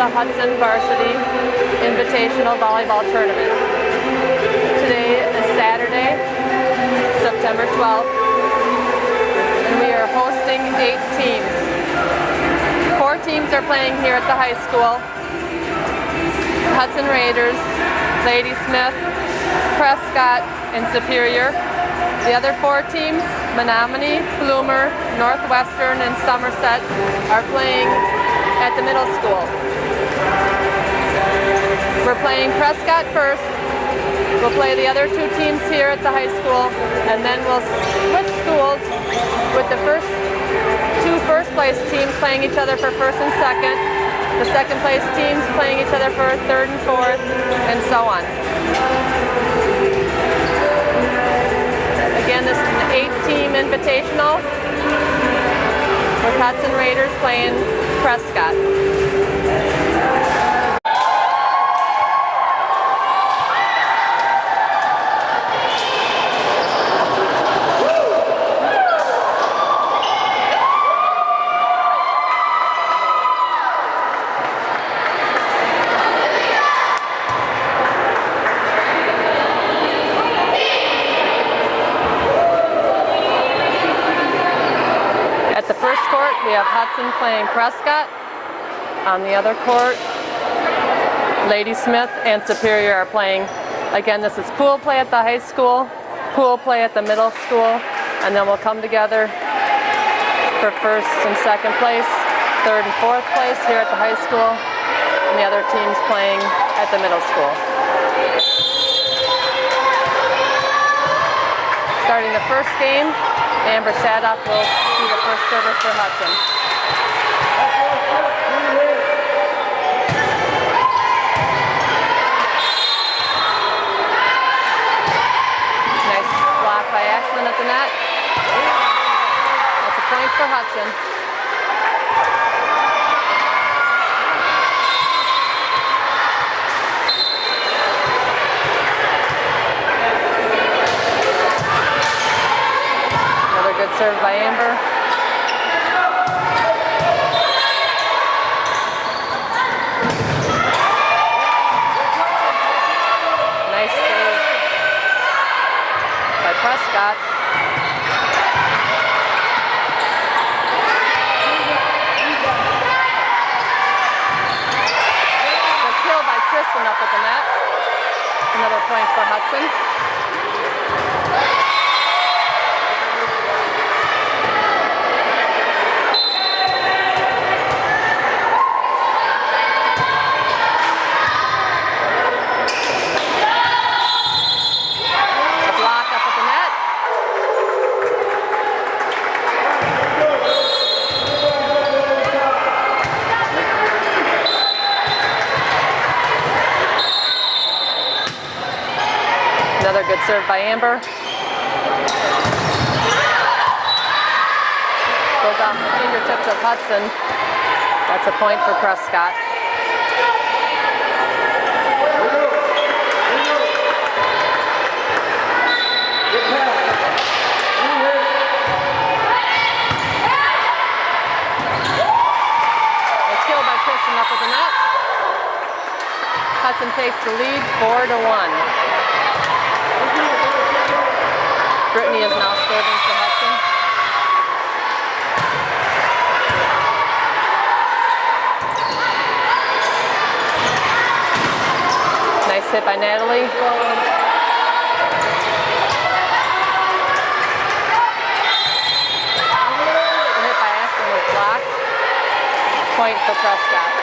the Hudson Varsity Invitational Volleyball Tournament. Today is Saturday, September 12th, and we are hosting 8 teams. 4 teams are playing here at the high school. Hudson Raiders, Lady Smith, Prescott, and Superior. The other 4 teams, Menominee, Bloomer, Northwestern, and Somerset, are playing at the middle school. We're playing Prescott first. We'll play the other 2 teams here at the high school, and then we'll switch schools with the two first place teams playing each other for first and second, the second place teams playing each other for third and fourth, and so on. Again, this is an 8-team invitational with Hudson Raiders playing Prescott. We have Hudson playing Prescott. On the other court, Lady Smith and Superior are playing. Again, this is pool play at the high school, pool play at the middle school, and then we'll come together for first and second place, third and fourth place here at the high school, and the other teams playing at the middle school. Starting the first game, Amber Sadoff will be the first server for Hudson. Nice block by Ashlyn at the net. That's a point for Hudson. Good serve by Amber. Nice save by Prescott. The kill by Kristen up at the net. Another point for Hudson. Another good serve by Amber. Goes off the fingertips of Hudson. That's a point for Prescott. A kill by Kristen up at the net. Hudson takes the lead 4-1. Brittany is now serving for Hudson. Nice hit by Natalie. The hit by Ashlyn was blocked. Point for Prescott.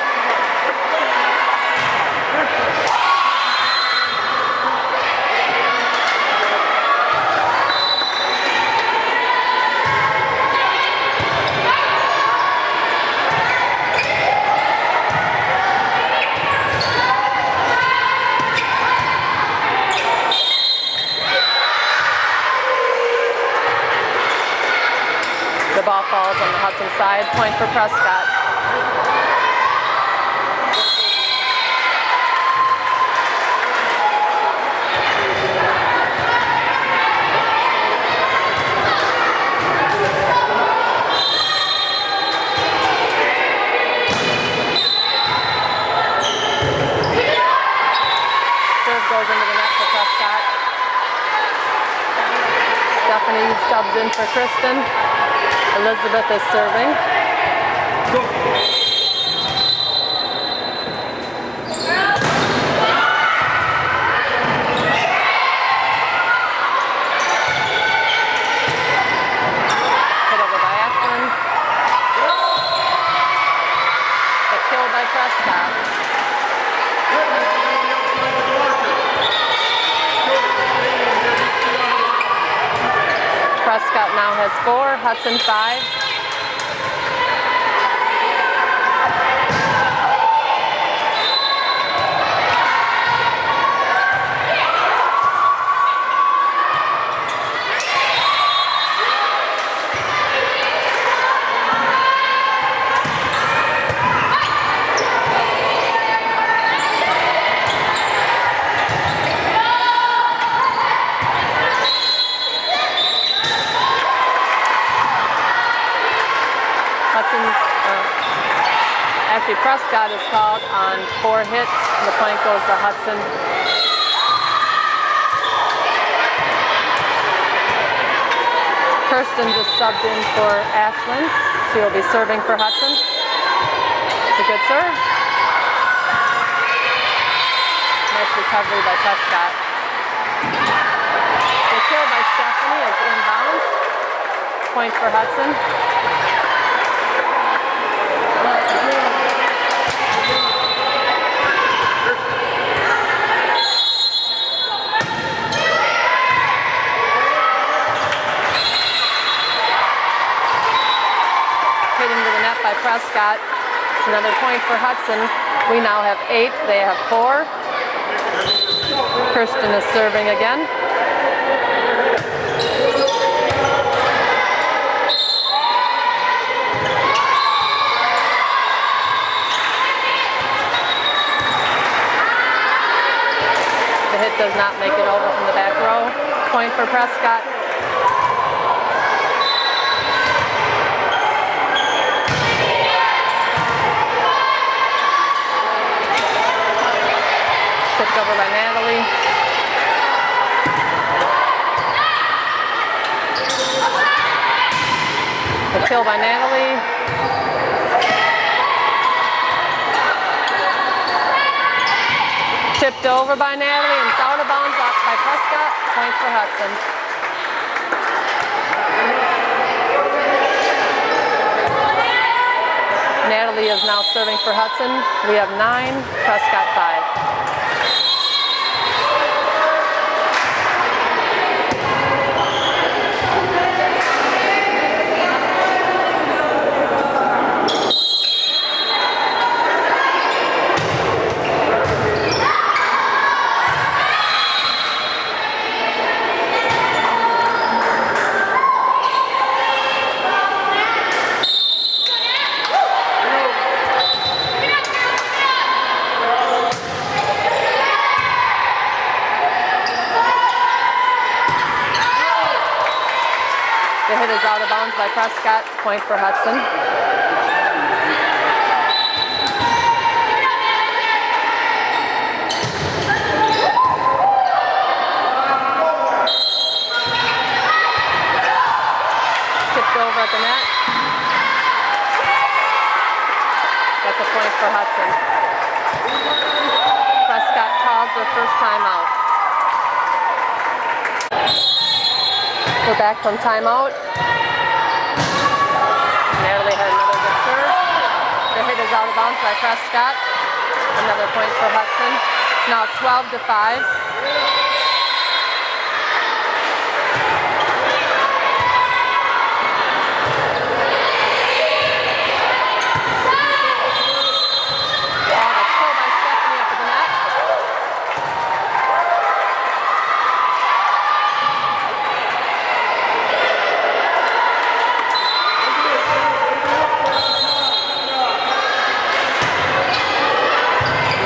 The ball falls on the Hudson side, point for Prescott. for Kristen. Elizabeth is serving. Hit over by Ashlyn. A kill by Prescott. Prescott now has 4, Hudson 5. Actually, Prescott is called on 4 hits. The point goes to Hudson. Kirsten just subbed in for Ashlyn. She will be serving for Hudson. It's a good serve. Nice recovery by Prescott. The kill by Stephanie is inbounds. Point for Hudson. By Prescott. It's another point for Hudson. We now have 8. They have 4. Kirsten is serving again. The hit does not make it over from the back row. Point for Prescott. Tipped over by Natalie. The kill by Natalie. Tipped over by Natalie and out of bounds off by Prescott. Point for Hudson. Natalie is now serving for Hudson. We have 9, Prescott 5. The hit is out of bounds by Prescott. Point for Hudson. Tipped over at the net. That's a point for Hudson. Prescott calls their first timeout. We're back from timeout. Natalie had another good serve. The hit is out of bounds by Prescott. Another point for Hudson. It's now 12-5.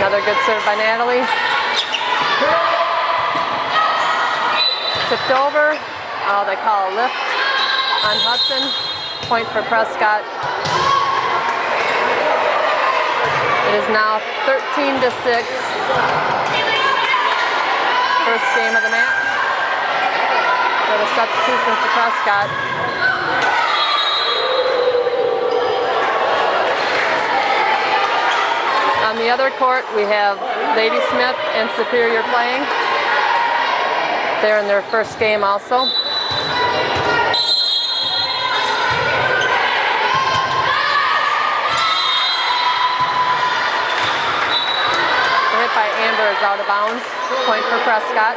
Another good serve by Natalie. Tipped over. Oh, they call a lift on Hudson. Point for Prescott. It is now 13-6. First game of the match. for the substitution for Prescott. On the other court, we have Lady Smith and Superior playing. They're in their first game also. The hit by Amber is out of bounds. Point for Prescott.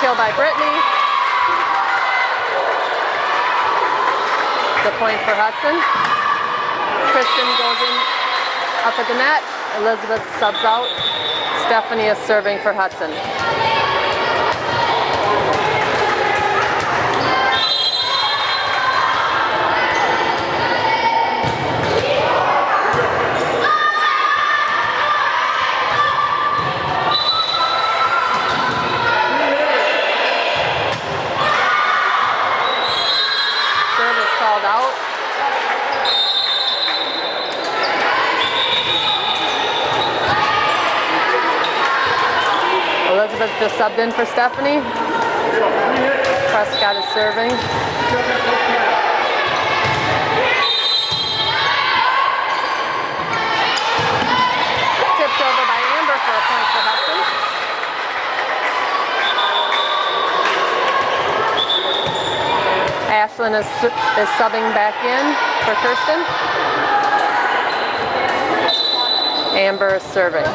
Kill by Brittany. The point for Hudson. Kristen goes in up at the net. Elizabeth subs out. Stephanie is serving for Hudson. Out. Elizabeth just subbed in for Stephanie. Prescott is serving. Tipped over by Amber for a point for Hudson. Ashlyn is subbing back in for Kirsten. Amber is serving. The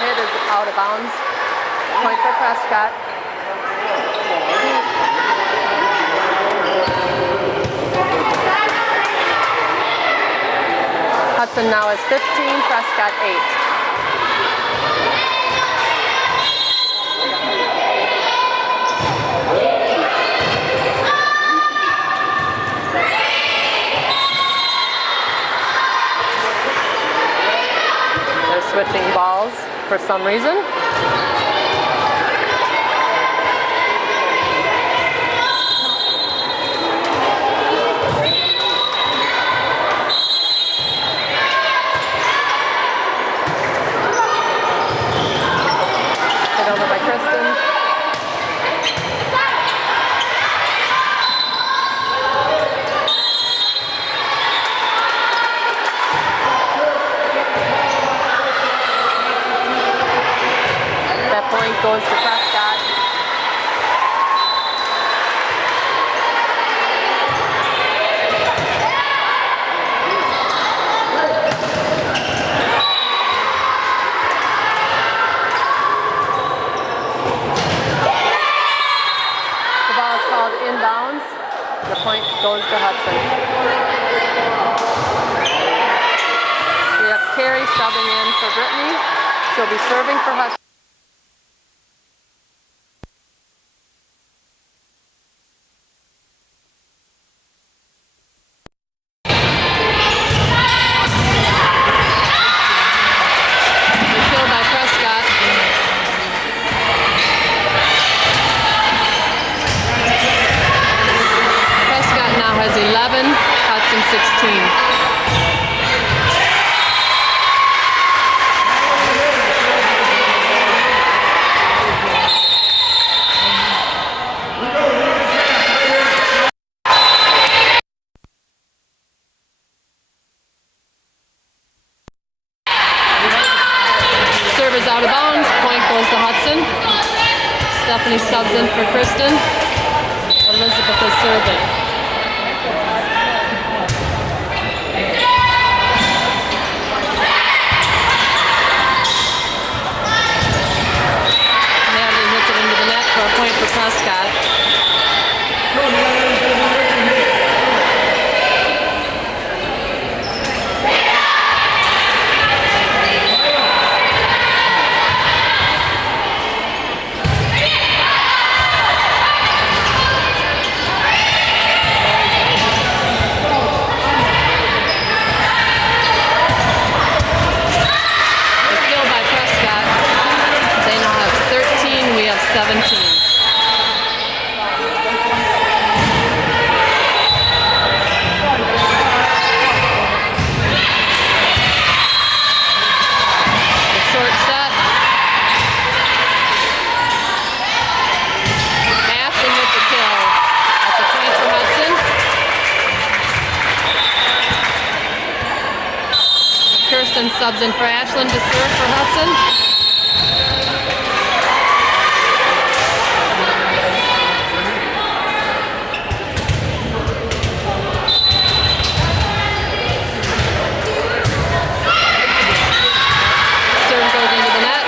hit is out of bounds. Point for Prescott. Hudson now has 15, Prescott 8. They're switching balls for some reason. Over by Kristen. That point goes to Prescott. Inbounds. The point goes to Hudson. We have Carrie subbing in for Brittany. She'll be serving for Hudson. Kill by Prescott. Now has 11, Hudson 16. Serve is out of bounds, point goes to Hudson. Stephanie subs in for Kristen. Elizabeth is serving. For a point for Prescott. 17. Short set. Ashton with the kill. That's a point for Hudson. Kirsten subs in for Ashland to serve for Hudson. Serve goes into the net.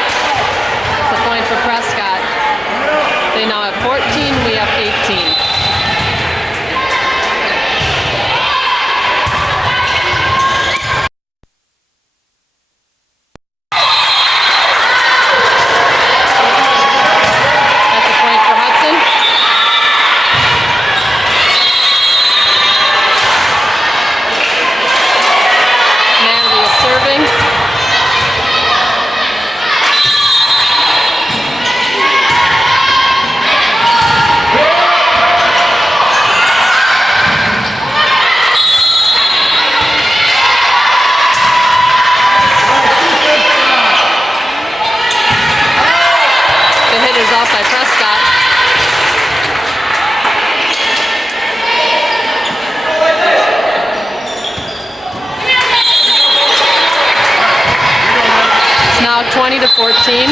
It's a point for Prescott. They now have 14, we have 18. That's a point for Hudson. Natalie is serving. The hit is off by Prescott. It's now 20-14.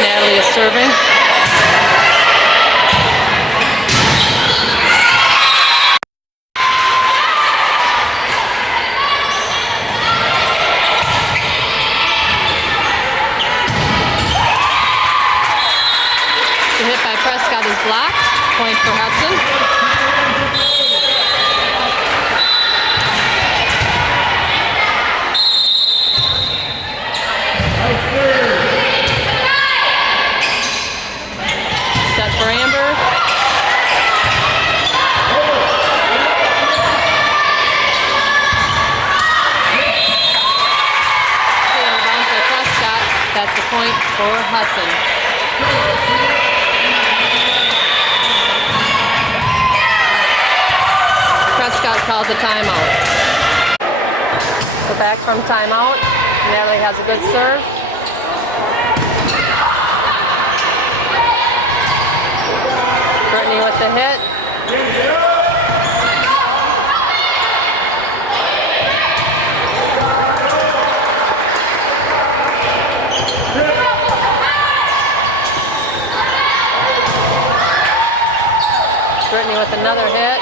Natalie is serving. The hit by Prescott is blocked. Point for Hudson. Set for Amber. Clear bounce by Prescott. That's a point for Hudson. Prescott calls a timeout. So back from timeout. Natalie has a good serve. Brittany with the hit. Brittany with another hit.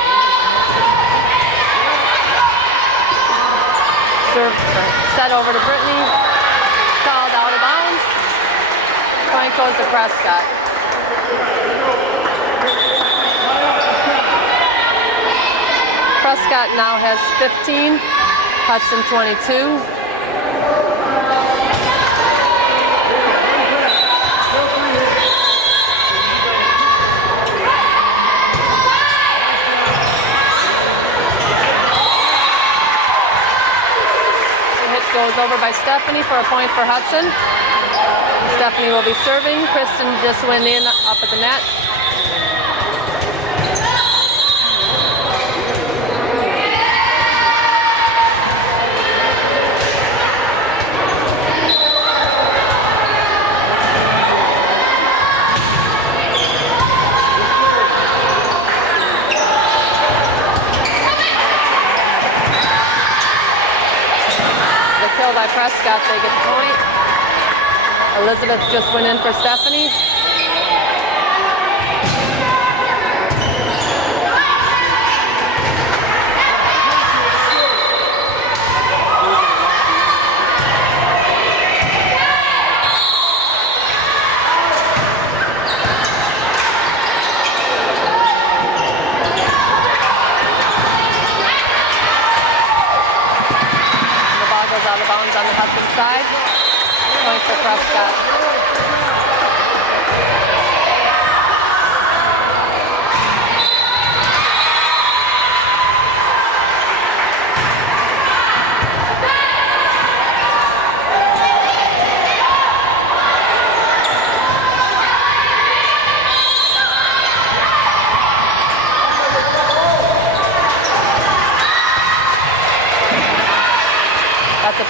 Serve set over to Brittany. Called out of bounds. Point goes to Prescott. Prescott now has 15. Hudson 22. Goes over by Stephanie for a point for Hudson. Stephanie will be serving. Kristen just went in up at the net. By Prescott, they get the point. Elizabeth just went in for Stephanie. Out of bounds on the Hudson side. Point for Prescott.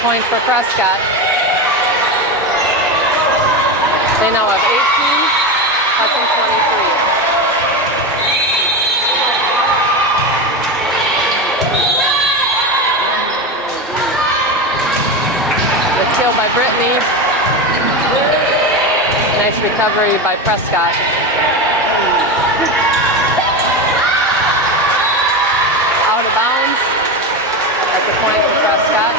point for Prescott. They now have 18, Hudson 23. The kill by Brittany. Nice recovery by Prescott. Out of bounds. That's a point for Prescott.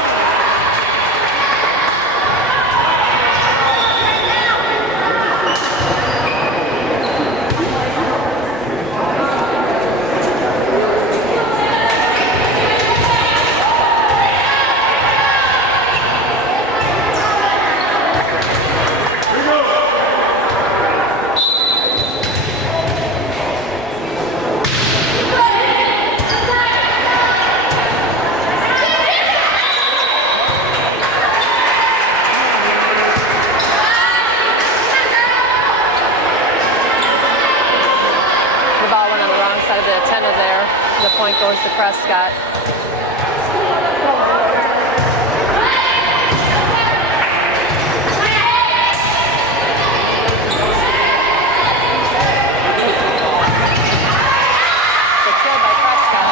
The point goes to Prescott. The kill by Prescott.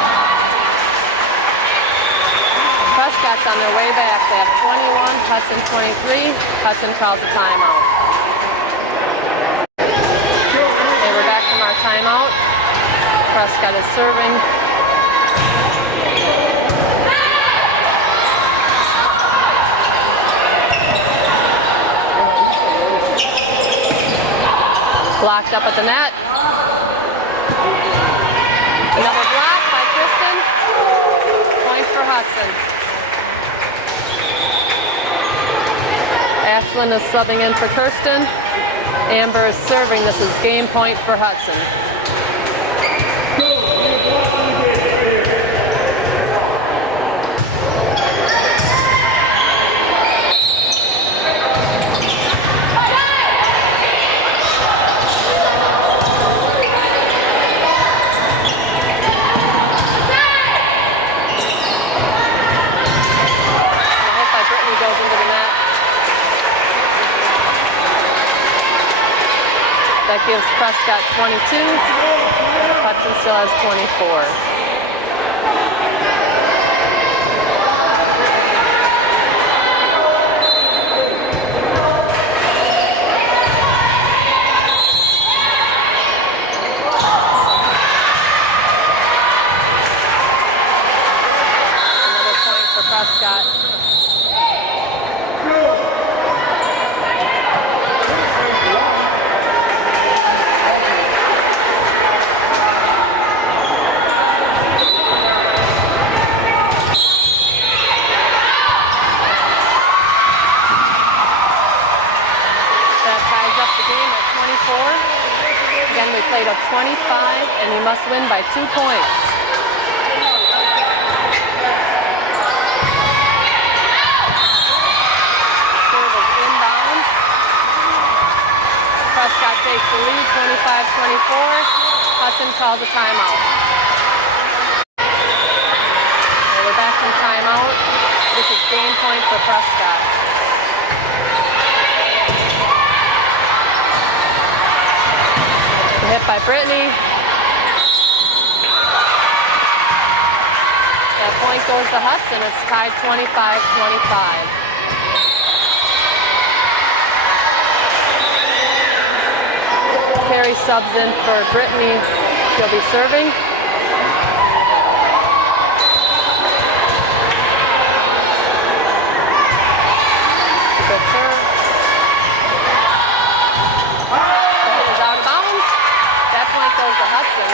Prescott's on their way back. They have 21, Hudson 23. Hudson calls a timeout. Okay, we're back from our timeout. Prescott is serving. Blocked up at the net. Another block by Kristen. Point for Hudson. Ashlyn is subbing in for Kirsten. Amber is serving. This is game point for Hudson. That gives Prescott 22. Hudson still has 24. Another point for Prescott. Again, we played a 25, and you must win by 2 points. Serve is inbound. Prescott takes the lead, 25-24. Hudson calls a timeout. Okay, we're back from timeout. This is game point for Prescott. Hit by Brittany. That point goes to Hudson. It's tied 25-25. Carrie subs in for Brittany. She'll be serving. Good serve. Goes to Hudson.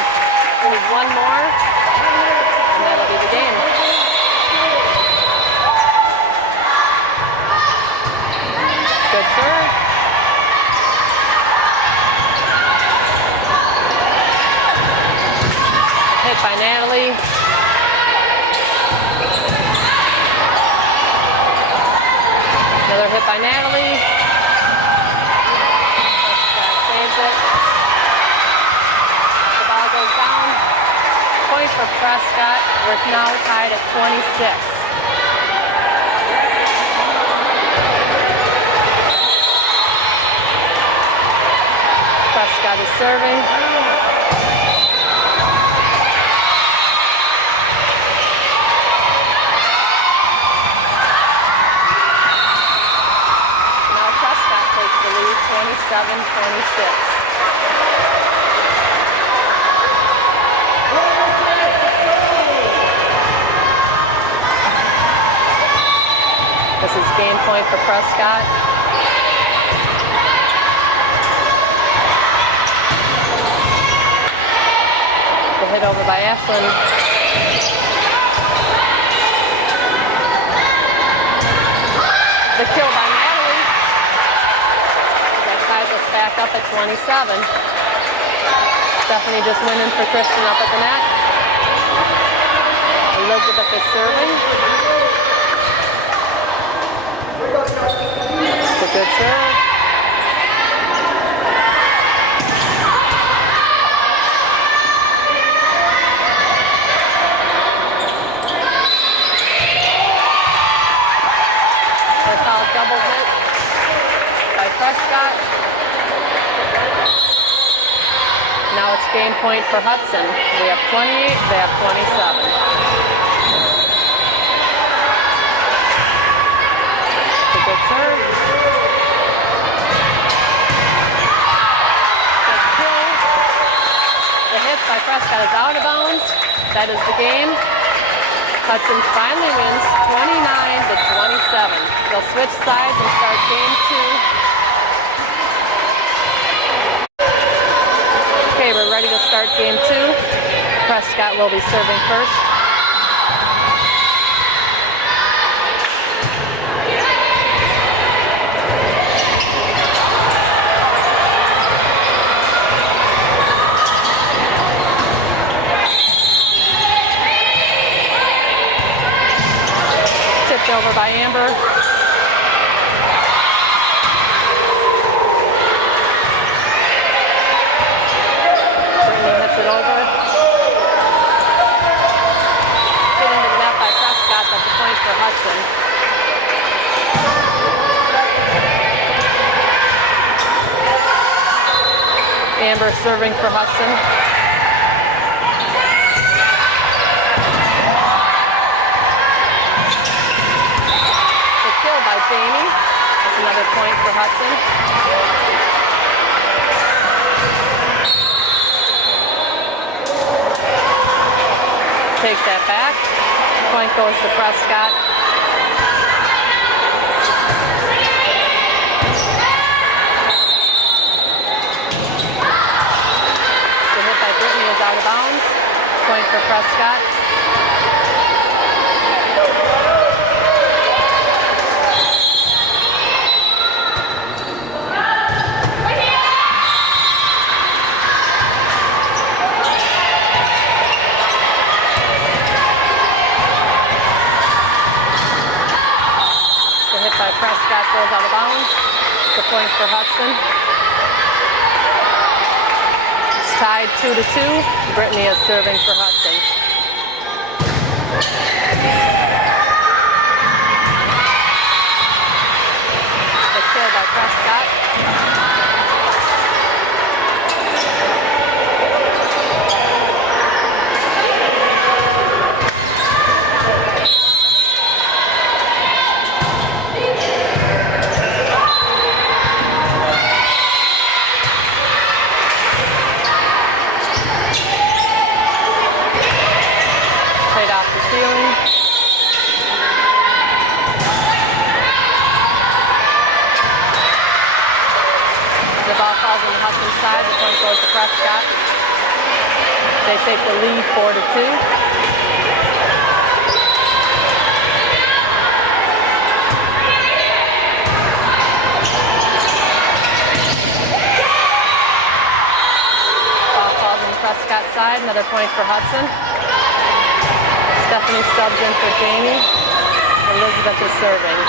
We need one more, and that'll be the game. Good serve. Hit by Natalie. Another hit by Natalie. Saves it. Goes down. Point for Prescott. We're now tied at 26. Prescott is serving. Now Prescott takes the lead, 27-26. This is game point for Prescott. The hit over by Ashlyn. The kill by Natalie. That ties us back up at 27. Stephanie just winning for Kristen up at the net. Elizabeth is serving. It's a good serve. Double hit by Prescott. Now it's game point for Hudson. We have 28, they have 27. It's a good serve. Good kill. The hit by Prescott is out of bounds. That is the game. Hudson finally wins 29-27. They'll switch sides and start game 2. Okay, we're ready to start game 2. Prescott will be serving first. Tipped over by Amber. It over. Hit into the net by Prescott. That's a point for Hudson. Amber serving for Hudson. The kill by Jamie. That's another point for Hudson. Take that back. Point goes to Prescott. The hit by Brittany is out of bounds. Point for Prescott. Prescott goes out of bounds. It's a point for Hudson. It's tied 2-2. Brittany is serving for Hudson. The kill by Prescott. The ball falls on the Hudson side. The point goes to Prescott. They take the lead 4-2. Ball falls on the Prescott side. Another point for Hudson. Stephanie subs in for Jamie. Elizabeth is serving.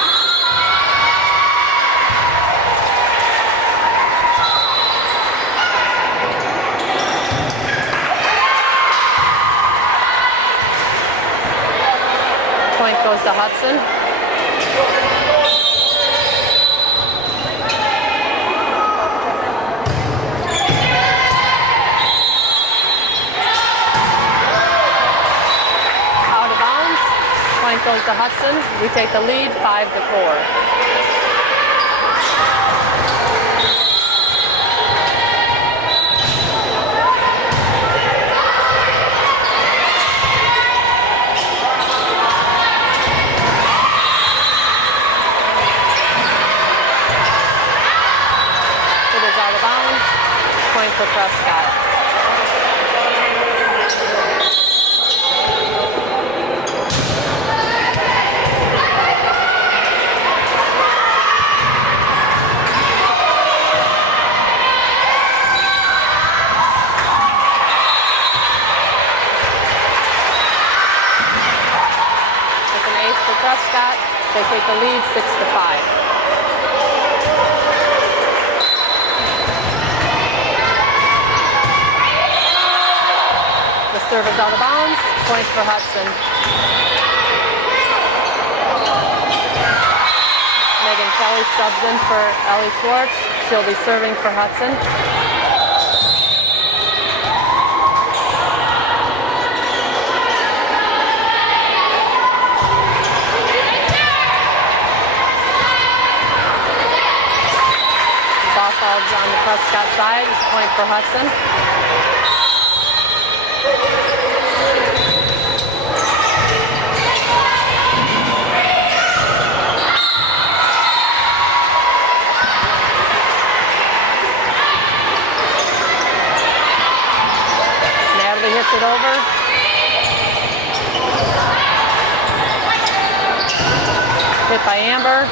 Point goes to Hudson. goes to Hudson. We take the lead 5-4. Out of bounds, point for Prescott. That's an ace for Prescott. They take the lead 6-5. Serve is out of bounds, point for Hudson. Megan Kelly subs in for Ellie Schwartz. She'll be serving for Hudson. Ball falls on the Prescott side, it's a point for Hudson. Hits it over. Hit by Amber.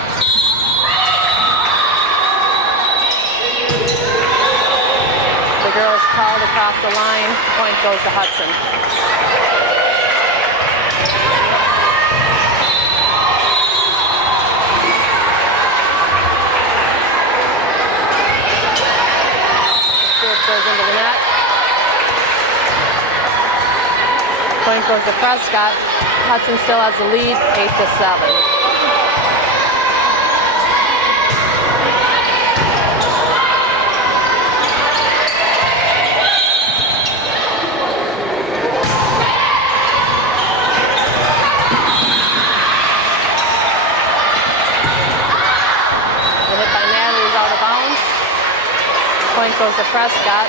The girl is called across the line. Point goes to Hudson. Serve goes into the net. Point goes to Prescott. Hudson still has the lead, 8-7. The hit by Natalie is out of bounds. Point goes to Prescott.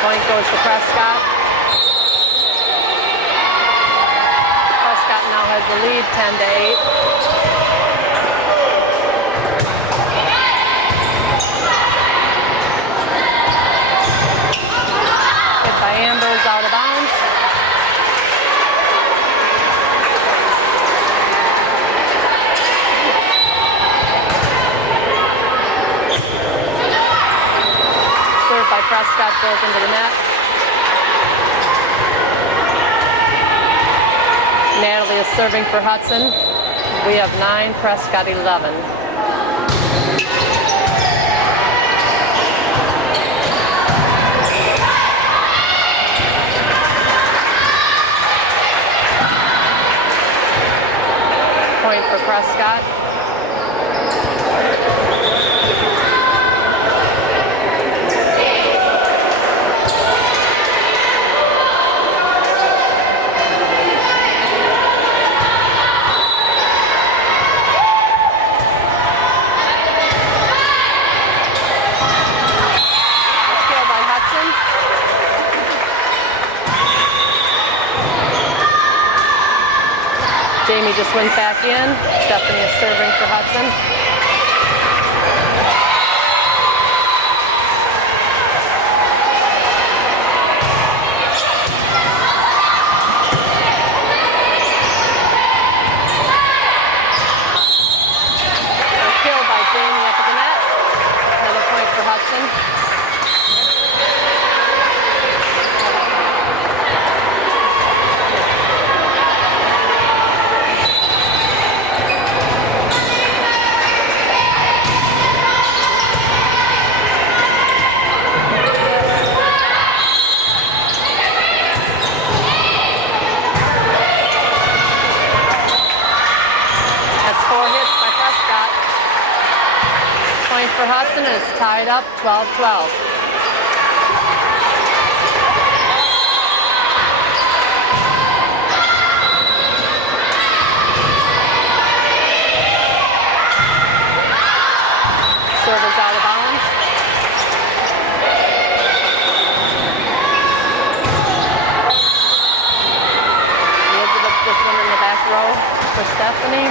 Point goes to Prescott. Prescott now has the lead, 10-8. Hit by Amber is out of bounds. Served by Prescott, goes into the net. Natalie is serving for Hudson. We have 9, Prescott 11. Point for Prescott. Jamie just went back in. Stephanie is serving for Hudson. is tied up 12-12. Serve is out of bounds. Elizabeth just went in the back row for Stephanie.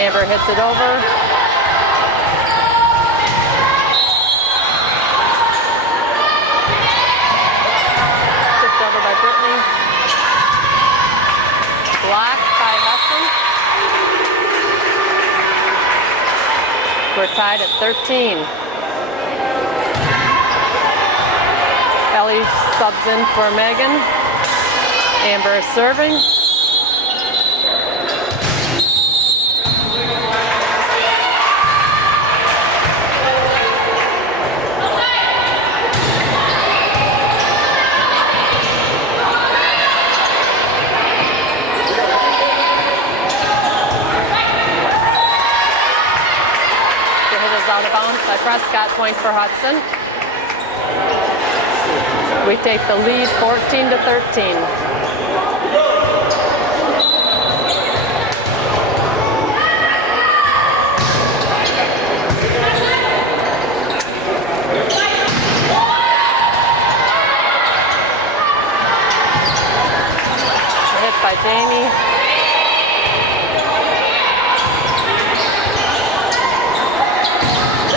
Amber hits it over. Tipped over by Brittany. Blocked by Hudson. We're tied at 13. Ellie subs in for Megan. Amber is serving. Out of bounds by Prescott, point for Hudson. We take the lead 14-13. Hit by Jamie.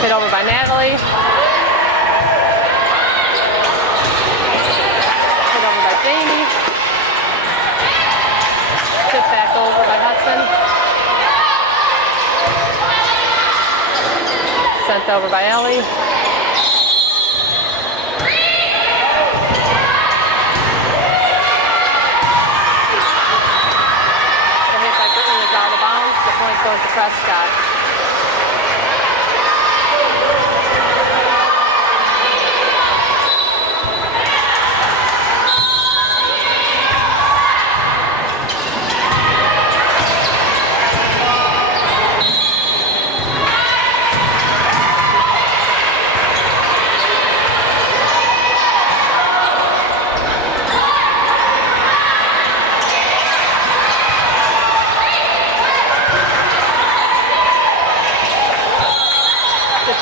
Hit over by Natalie. Hit over by Jamie. Tip back over by Hudson. Sent over by Ellie. The hit by Brittany is out of bounds. The point goes to Prescott.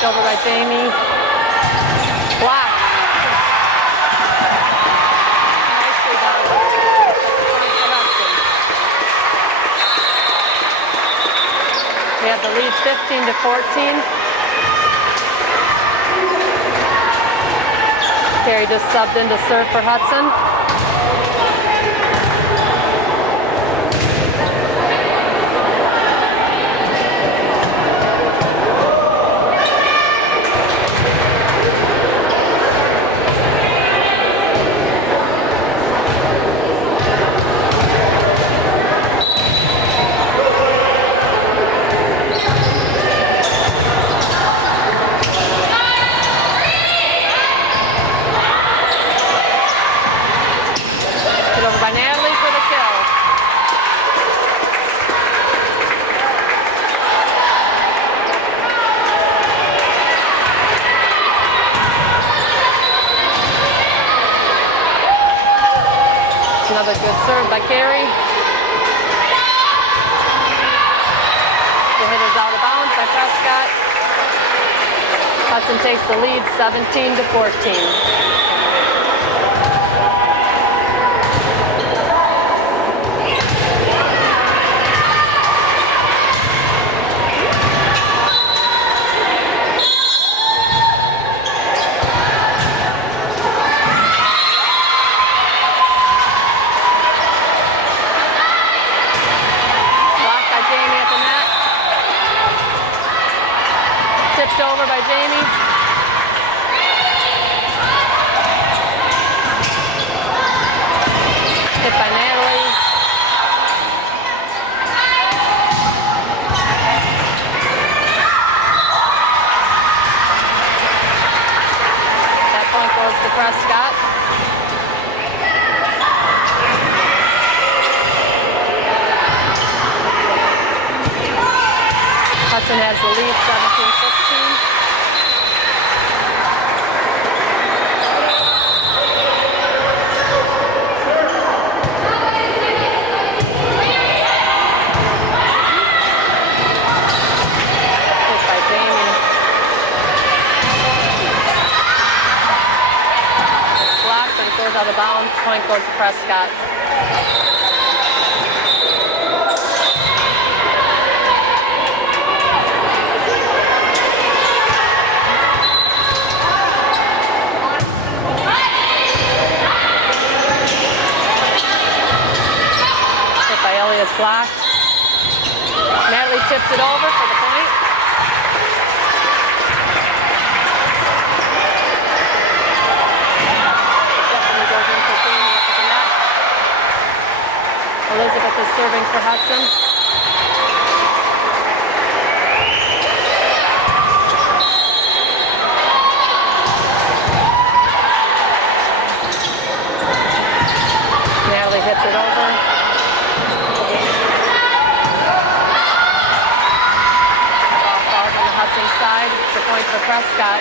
Over by Jamie. Blocked. Nicely done. We have the lead 15-14. Carrie just subbed in to serve for Hudson. Another good serve by Carrie. The hit is out of bounds by Prescott. Hudson takes the lead 17-14. Over by Jamie. Hit by Natalie. That point goes to Prescott. Hudson has the lead, 17-15. Goes out of bounds, point goes to Prescott. Hit by Elias, blocked. Natalie tips it over for the point. Elizabeth is serving for Hudson. Natalie hits it over. Ball falls on the Hudson side. It's a point for Prescott.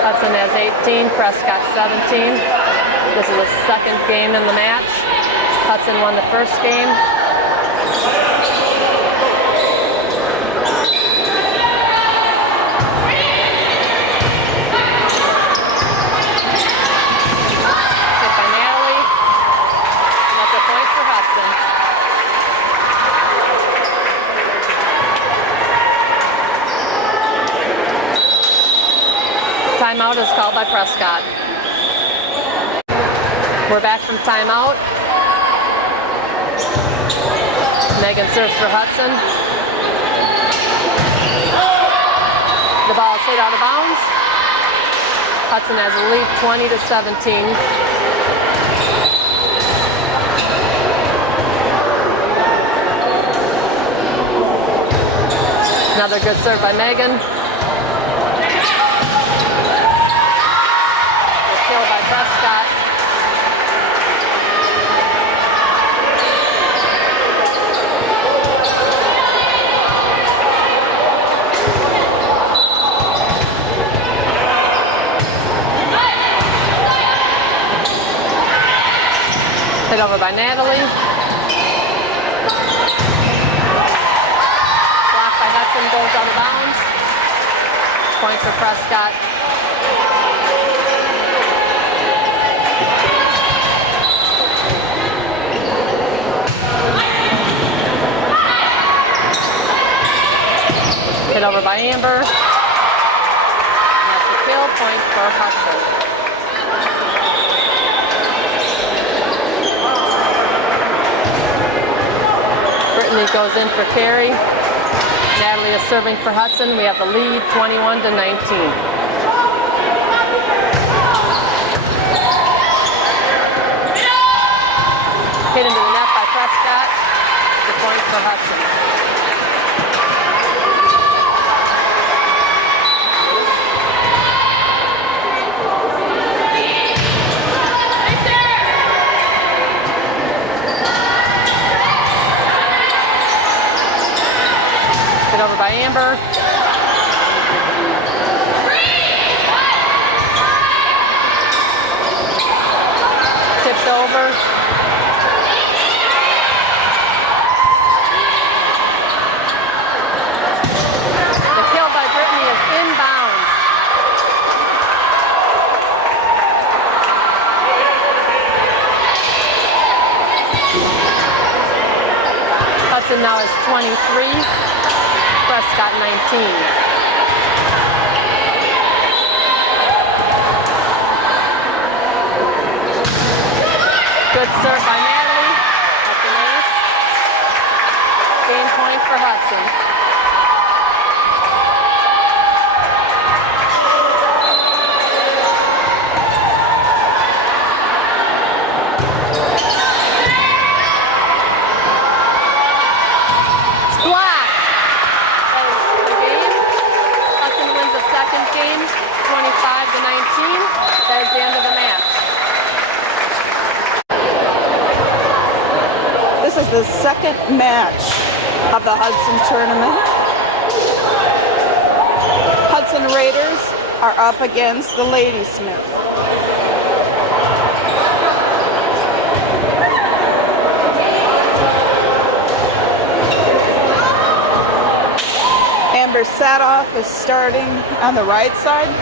Hudson has 18, Prescott 17. This is the second game in the match. Hudson won the first game. Hit by Natalie. And that's a point for Hudson. Timeout is called by Prescott. We're back from timeout. Megan serves for Hudson. The ball is hit out of bounds. Hudson has a lead, 20-17. Another good serve by Megan. Kill by Prescott. Hit over by Natalie. Blocked by Hudson, goes out of bounds. Point for Prescott. Hit over by Amber. And that's a kill, point for Hudson. Brittany goes in for Carey. Natalie is serving for Hudson. We have the lead, 21-19. Hit into the net by Prescott. The point for Hudson. Over by Amber. Tipped over. The kill by Brittany is inbounds. Hudson now is 23. Prescott 19. Good serve by Natalie. That's an ace. Game point for Hudson. Game 25-19. That is the end of the match. the second match of the Hudson tournament. Hudson Raiders are up against the Ladysmith. Amber Sadoff is starting on the right side.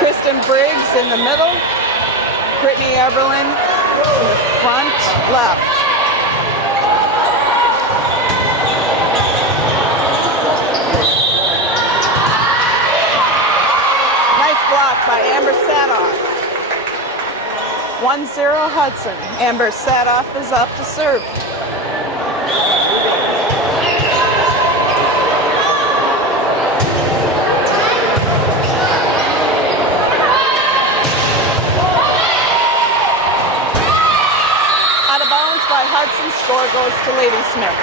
Kristen Briggs in the middle. Brittany Eberlin in the front left. Nice block by Amber Sadoff. 1-0 Hudson. Amber Sadoff is up to serve. By Hudson, score goes to Ladysmith.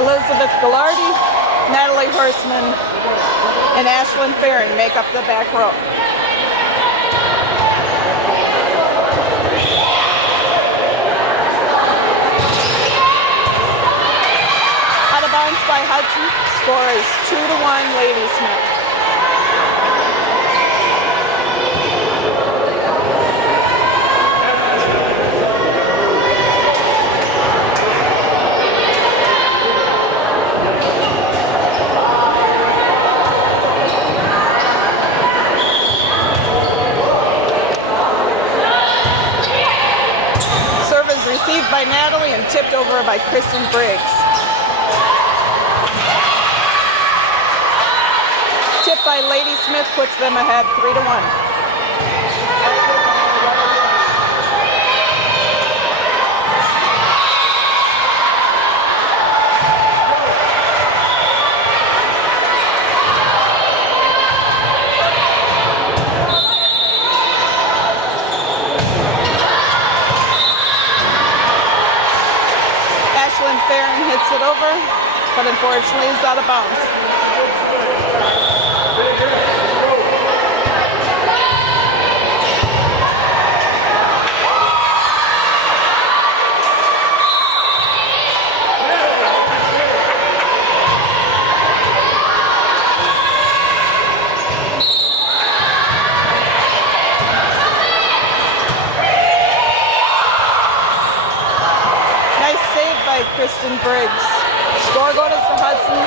Elizabeth Gallardi, Natalie Horseman, and Ashlyn Farron make up the back row. Out of bounds by Hudson. Score is 2-1 Ladysmith. Serve is received by Natalie and tipped over by Kristen Briggs. Tip by Ladysmith puts them ahead 3-1. Ashlyn Farron hits it over, but unfortunately is out of bounds. Kristen Briggs. Score goes to Hudson.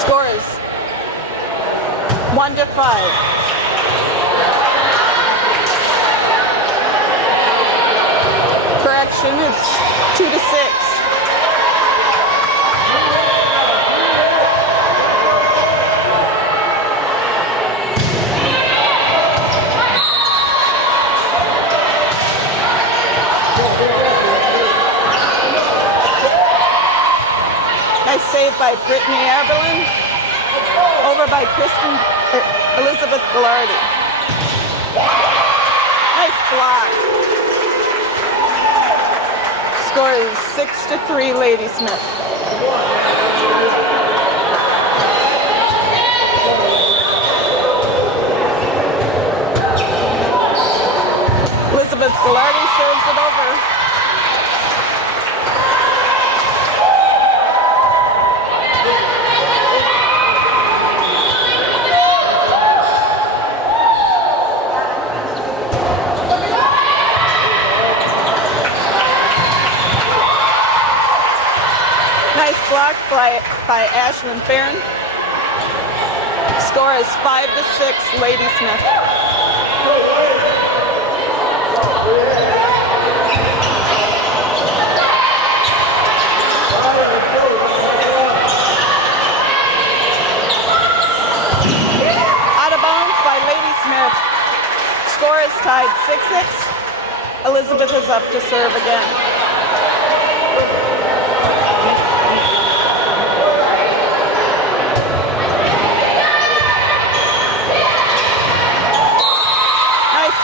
Score is 1-5. Correction, it's 2-6. Nice save by Brittany Eberlin. Over by Elizabeth Gallardi. Nice block. Score is 6-3 Ladysmith. Elizabeth Gallardi serves it over. Nice block by Ashlyn Farron. Score is 5-6 Ladysmith. Out of bounds by Ladysmith. Score is tied 6-6. Elizabeth is up to serve again.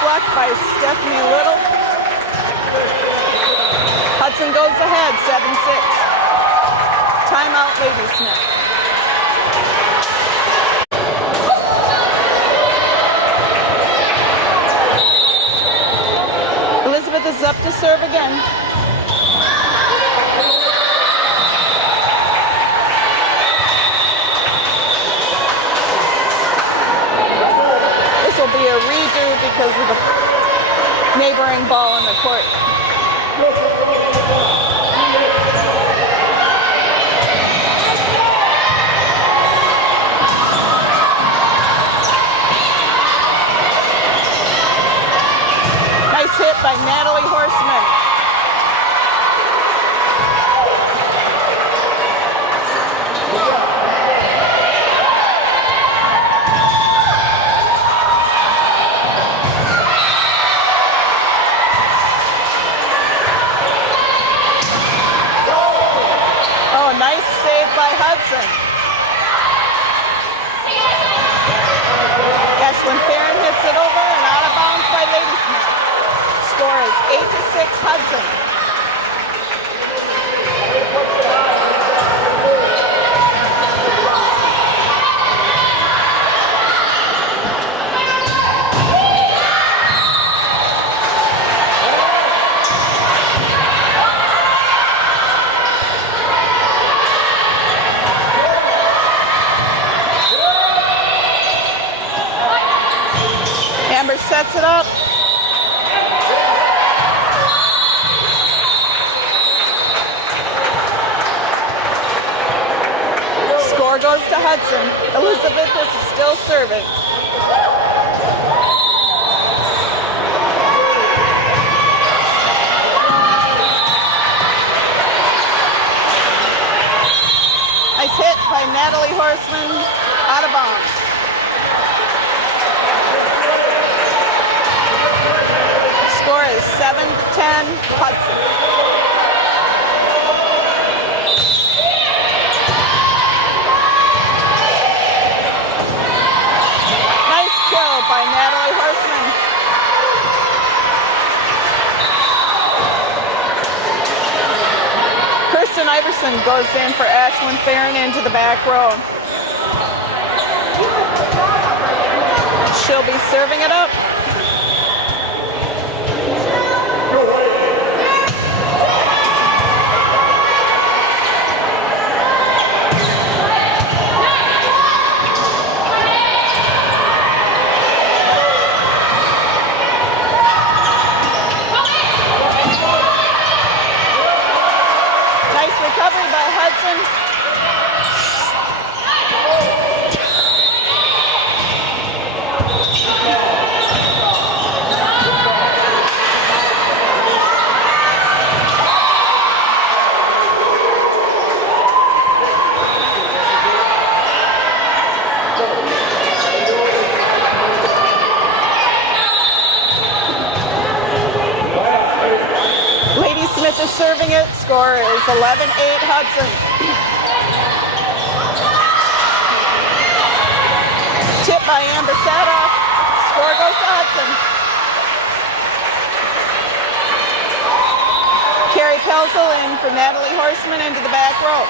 Blocked by Stephanie Little. Hudson goes ahead, 7-6. Timeout, Ladysmith. Elizabeth is up to serve again. This will be a redo because of the neighboring ball in the court. Nice hit by Natalie Horseman. Oh, nice save by Hudson. Ashlyn Farron hits it over and out of bounds by Ladysmith. Score is 8-6 Hudson. Amber sets it up. Score goes to Hudson. Elizabeth is still serving. Nice hit by Natalie Horseman, out of bounds. Score is 7-10 Hudson. By Natalie Horseman. Kirsten Iverson goes in for Ashlyn Farron into the back row. She'll be serving it up. Recovery by Hudson. Ladysmith is serving it. Score is 11-8 Hudson. Tip by Amber Sadoff. Score goes to Hudson. Carrie Pelzel in for Natalie Horseman into the back row.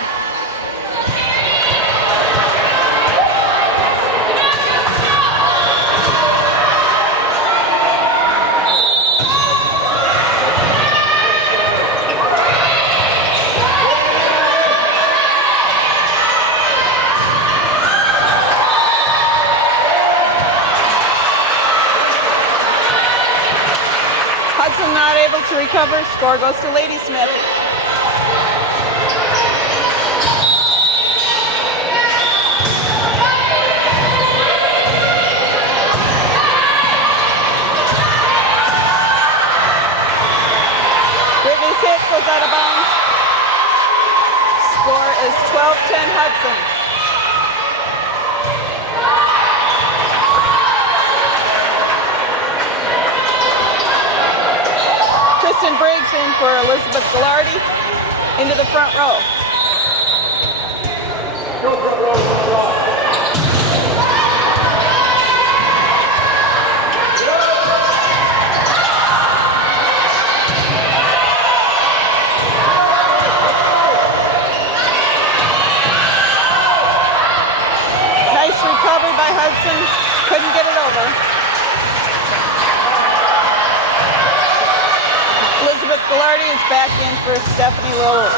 Hudson not able to recover. Score goes to Ladysmith. Whitney's hit goes out of bounds. Score is 12-10 Hudson. Kristen Briggs in for Elizabeth Gillardy into the front row. Gillardy is back in for Stephanie Little.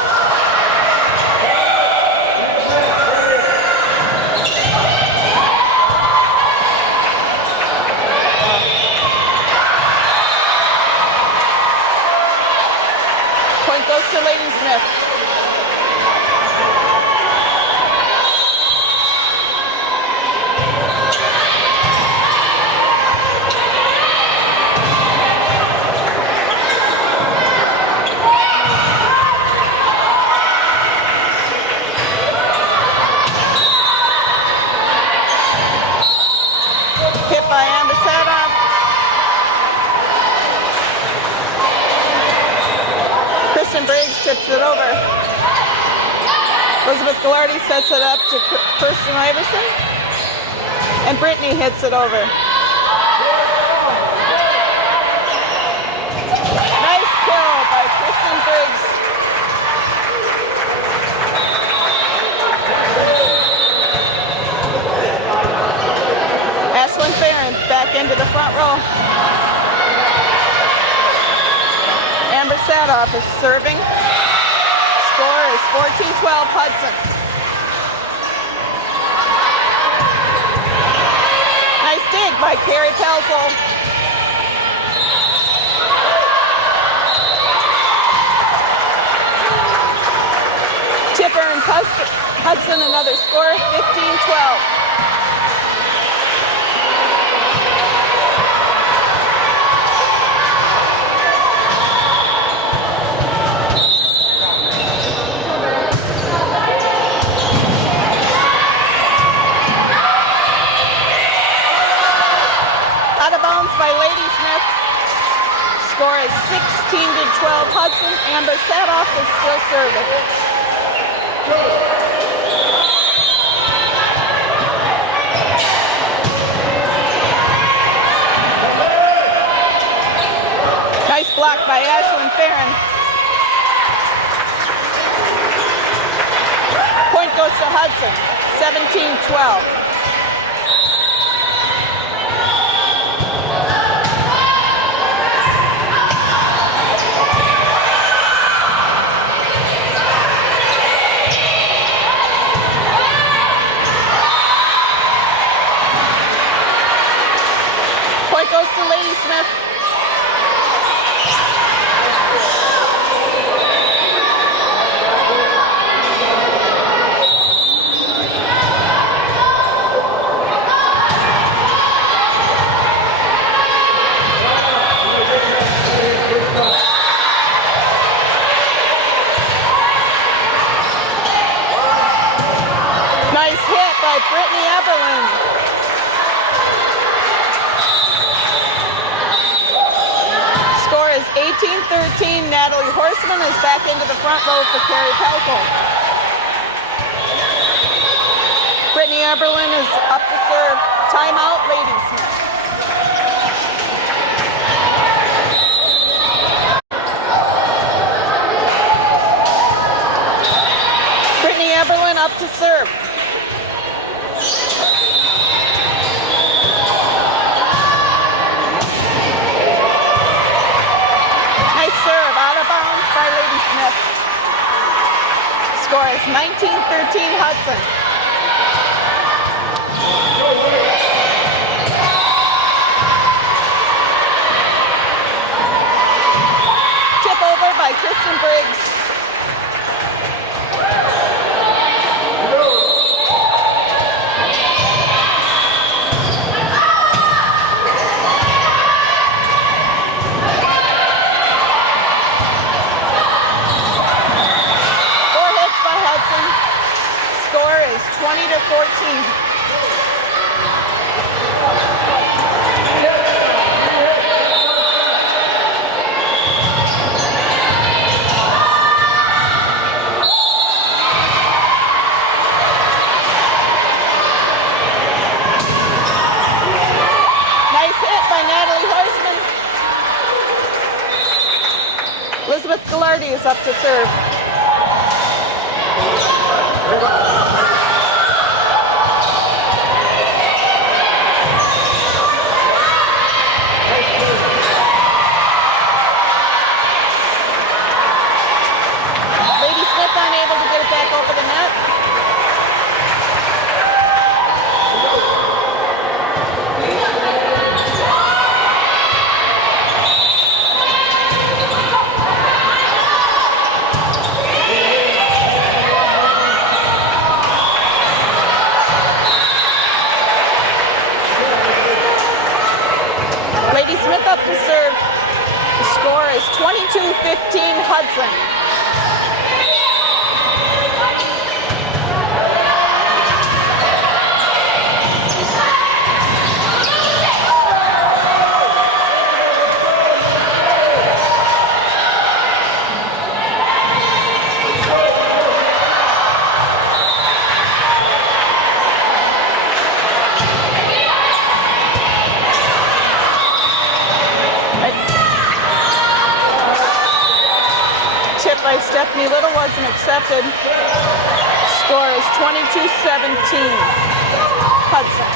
Point goes to Lady Smith. Hit by Ambasadov. Kristen Briggs tips it over. Elizabeth Gillardy sets it up to Kirsten Iverson. And Brittany hits it over. Nice kill by Kristen Briggs. Ashlyn Farron back into the front row. Amber Sadoff is serving. Score is 14-12 Hudson. Nice dig by Carrie Pelzel. Tip earns Hudson another score, 15-12. By Lady Smith. Score is 16-12 Hudson. Amber Sadoff is still serving. Nice block by Ashlyn Farron. Point goes to Hudson. 17-12. Goes to Lady Smith. Nice hit by Brittany Eberlin. Score is 18-13. Natalie Horseman is back into the front row for Carrie Pelzel. Brittany Eberlin is up to serve. Timeout, Lady Smith. Brittany Eberlin up to serve. Serve out of bounds by Lady Smith. Score is 19-13 Hudson. Tip over by Kristen Briggs. Score is 20-14. Nice hit by Natalie Horseman. Elizabeth Gillardy is up to serve. to serve. The score is 22-15 Hudson. By Stephanie Little wasn't accepted. Score is 22-17 Hudson.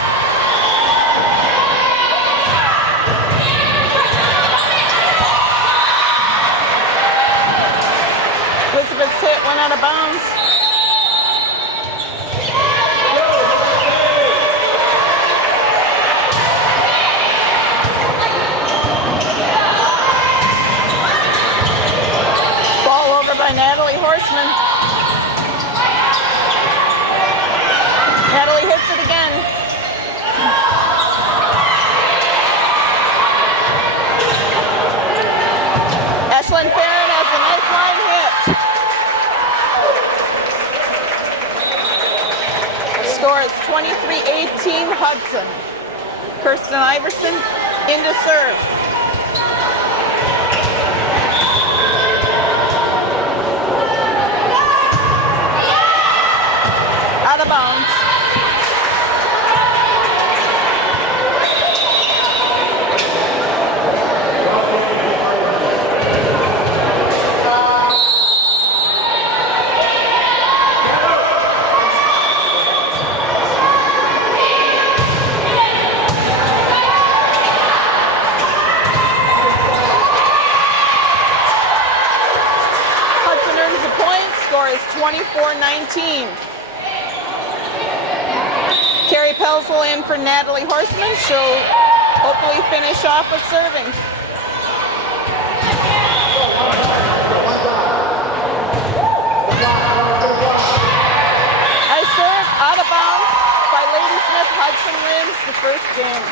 Elizabeth's hit went out of bounds. By Natalie Horseman. Natalie hits it again. Ashlyn Farron has a nice line hit. Score is 23-18 Hudson. Kirsten Iverson into serve. Out of bounds. Hudson earns a point. Score is 24-19. Carrie Pelzel in for Natalie Horseman. She'll hopefully finish off with serving. Nice serve, out of bounds by Lady Smith. Hudson wins the first game.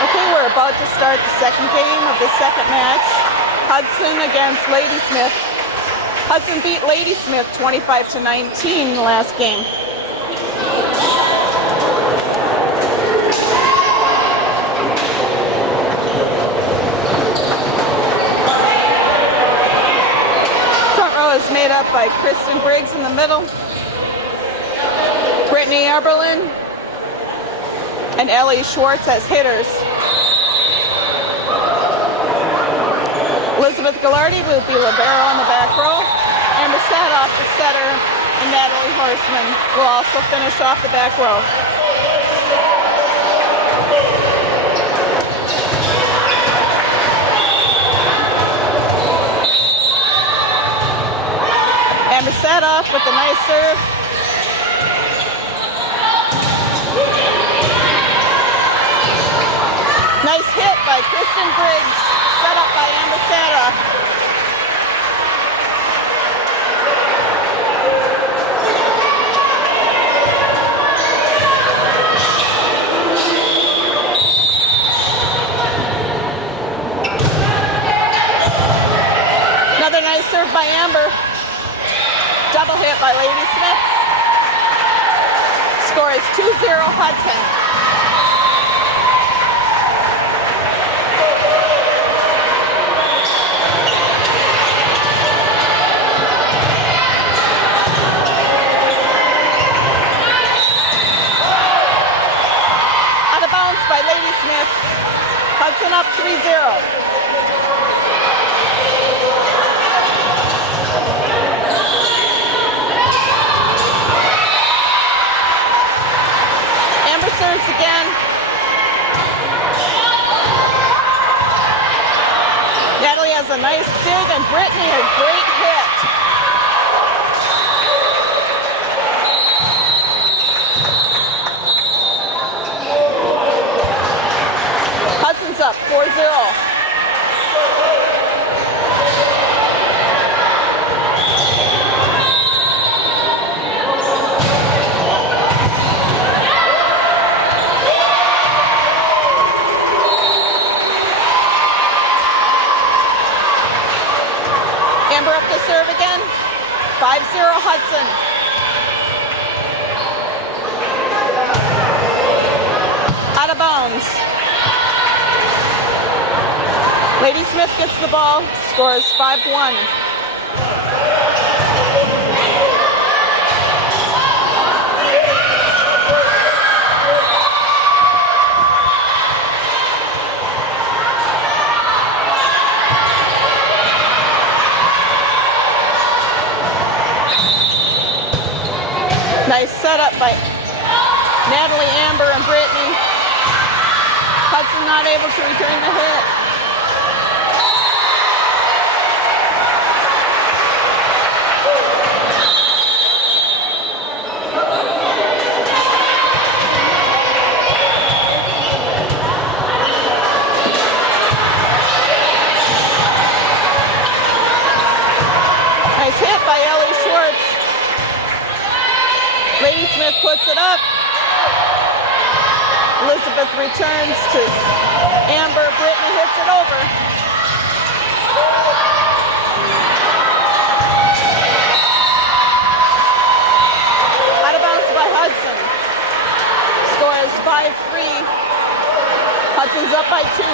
Okay, we're about to start the second game of the second match. Hudson against Lady Smith. Hudson beat Lady Smith 25-19 in the last game. Front row is made up by Kristen Briggs in the middle, Brittany Eberlin, and Ellie Schwartz as hitters. Elizabeth Gillardi will be libero on the back row. Amber Sadoff, the setter, and Natalie Horseman will also finish off the back row. Amber Sadoff with a nice serve. Nice hit by Kristen Briggs, set up by Amber Sadoff. Another nice serve by Amber. Double hit by Lady Smith. Score is 2-0 Hudson. By Lady Smith. Hudson up 3-0. Amber serves again. Natalie has a nice dig and Brittany a great hit. Up 4-0. 5-0 Hudson. Out of bounds. Lady Smith gets the ball, scores 5-1. Nice setup by Natalie, Amber, and Brittany. Hudson not able to return the hit. Nice hit by Ellie Schwartz. Lady Smith puts it up. Elizabeth returns to Amber. Brittany hits it over. Out of bounds by Hudson. Score is 5-3. Hudson's up by 2.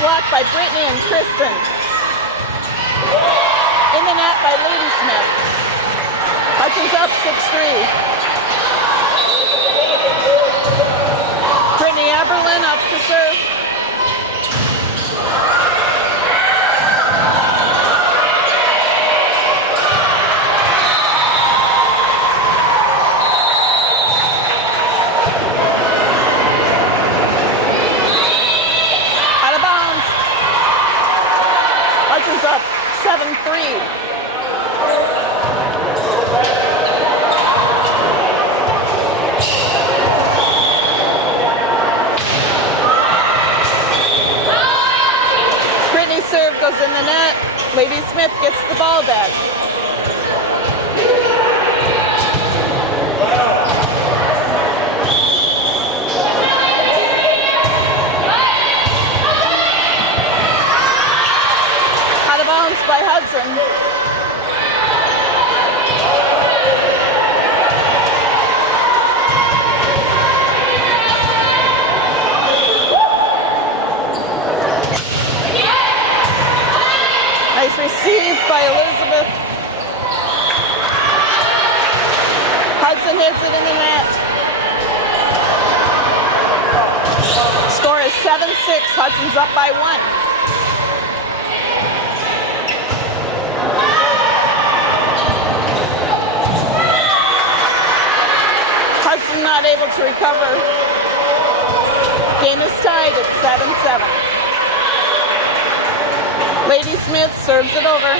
Blocked by Brittany and Kristen. In the net by Lady Smith. Hudson's up 6-3. Brittany Eberlin up to serve. Hudson's up 7-3. Brittany's serve goes in the net. Lady Smith gets the ball back. By Hudson. Nice receive by Elizabeth. Hudson hits it in the net. Score is 7-6. Hudson's up by 1. Not able to recover. Game is tied at 7-7. Lady Smith serves it over.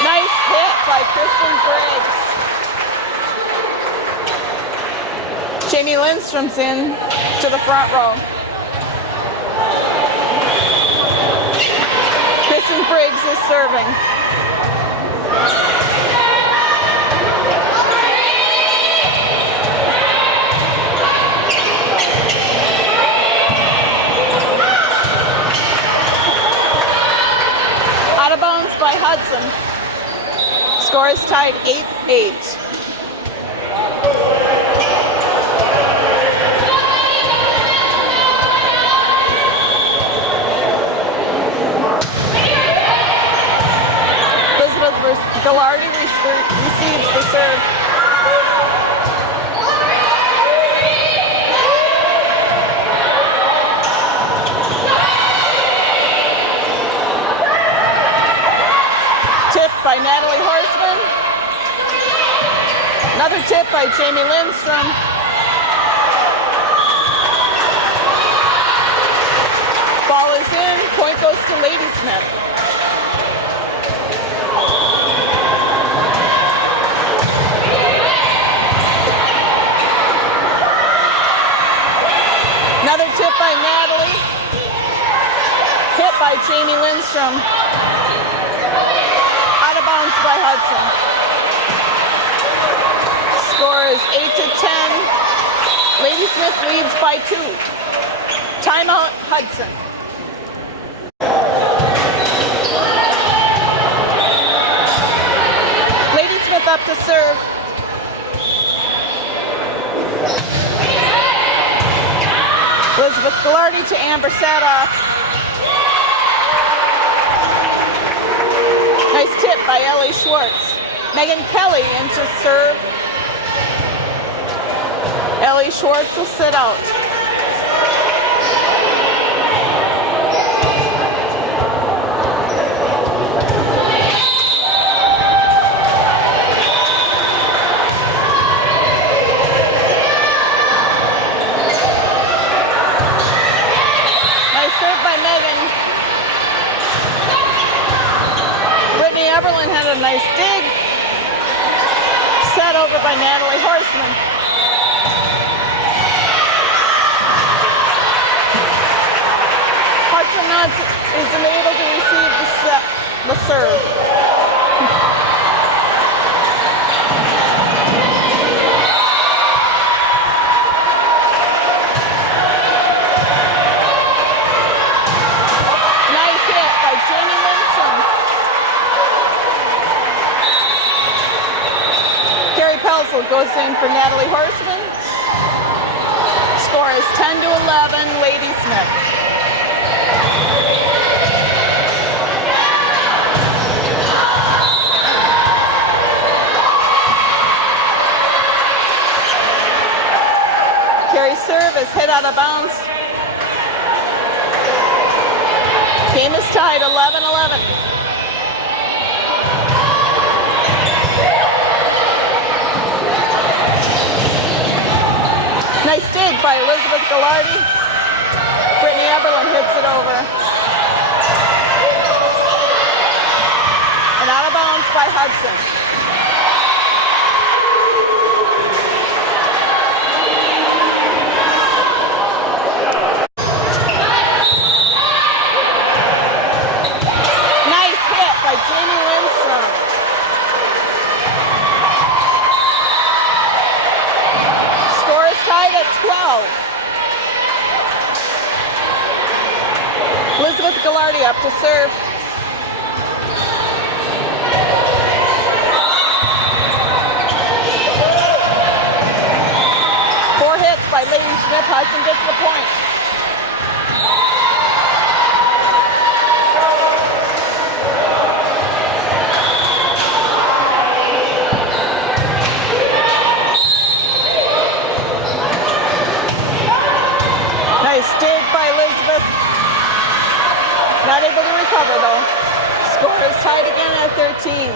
Nice hit by Kristen Briggs. Jamie Lindstrom's in to the front row. Kristen Briggs is serving. By Hudson. Score is tied 8-8. Elizabeth Gallardi receives the serve. By Natalie Horseman. Another tip by Jamie Lindstrom. Ball is in. Point goes to Lady Smith. Another tip by Natalie. Hit by Jamie Lindstrom. of bounds by Hudson. Score is 8-10. Lady Smith leads by 2. Timeout, Hudson. Lady Smith up to serve. Elizabeth Ghilardi to Amber Sadoff. Nice tip by Ellie Schwartz. Megan Kelly into serve. Ellie Schwartz will sit out. Nice serve by Megan. Brittany Everland had a nice dig. Set over by Natalie Horseman. Isn't able to receive the serve. Nice hit by Jamie Lindstrom. Carrie Pelzel goes in for Natalie Horseman. Score is 10-11, Lady Smith. Serve is hit out of bounds. Game is tied 11-11. Nice dig by Elizabeth Ghilardi. Brittany Everland hits it over. And out of bounds by Hudson. Elizabeth Ghilardi up to serve. Four hits by Lady Smith. Hudson gets the point. Nice dig by Elizabeth. Not able to recover though. Score is tied again at 13.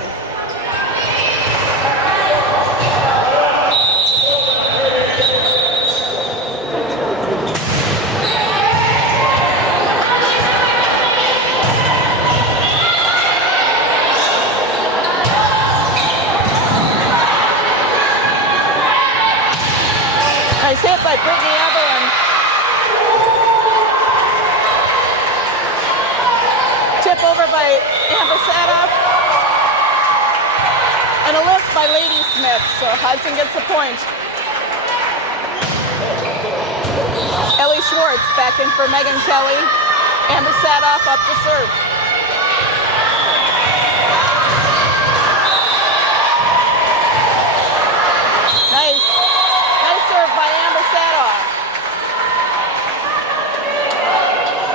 Nice hit by Brittany Everland. Tip over by Amber Sadoff. And a lift by Lady Smith, so Hudson gets the point. Ellie Schwartz back in for Megan Kelly. Amber Sadoff up to serve. Nice serve by Amber Sadoff.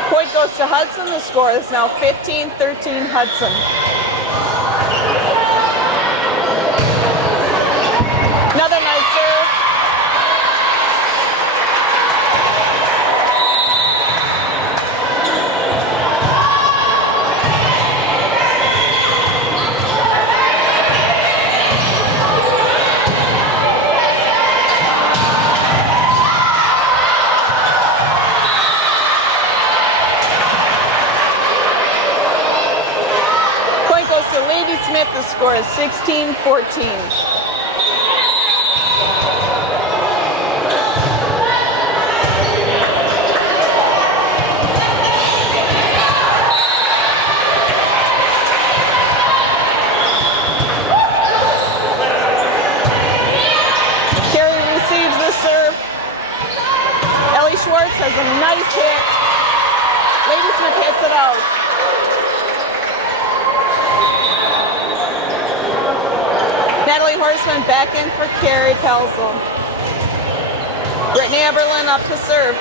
Point goes to Hudson. The score is now 15-13 Hudson. Another nice serve. Point goes to Lady Smith. The score is 16-14. Schwartz has a nice hit. Lady Smith hits it out. Natalie Horseman back in for Carrie Pelzel. Brittany Eberlin up to serve.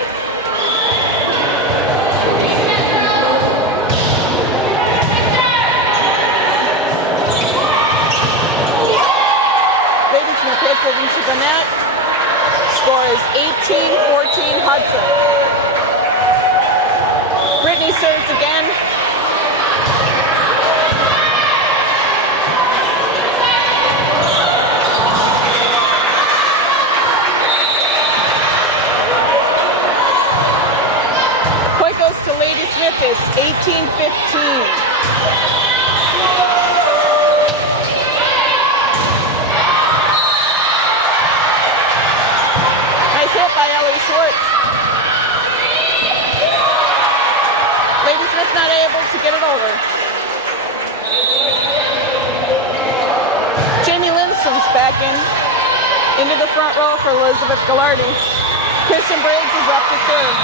Lady Smith hits it into the net. Score is 18-14 Hudson. Brittany serves again. Point goes to Lady Smith. It's 18-15. Hit by Ellie Schwartz. Lady Smith not able to get it over. Jamie Lindstrom's back into the front row for Elizabeth Gallardi. Kristen Briggs is up to serve.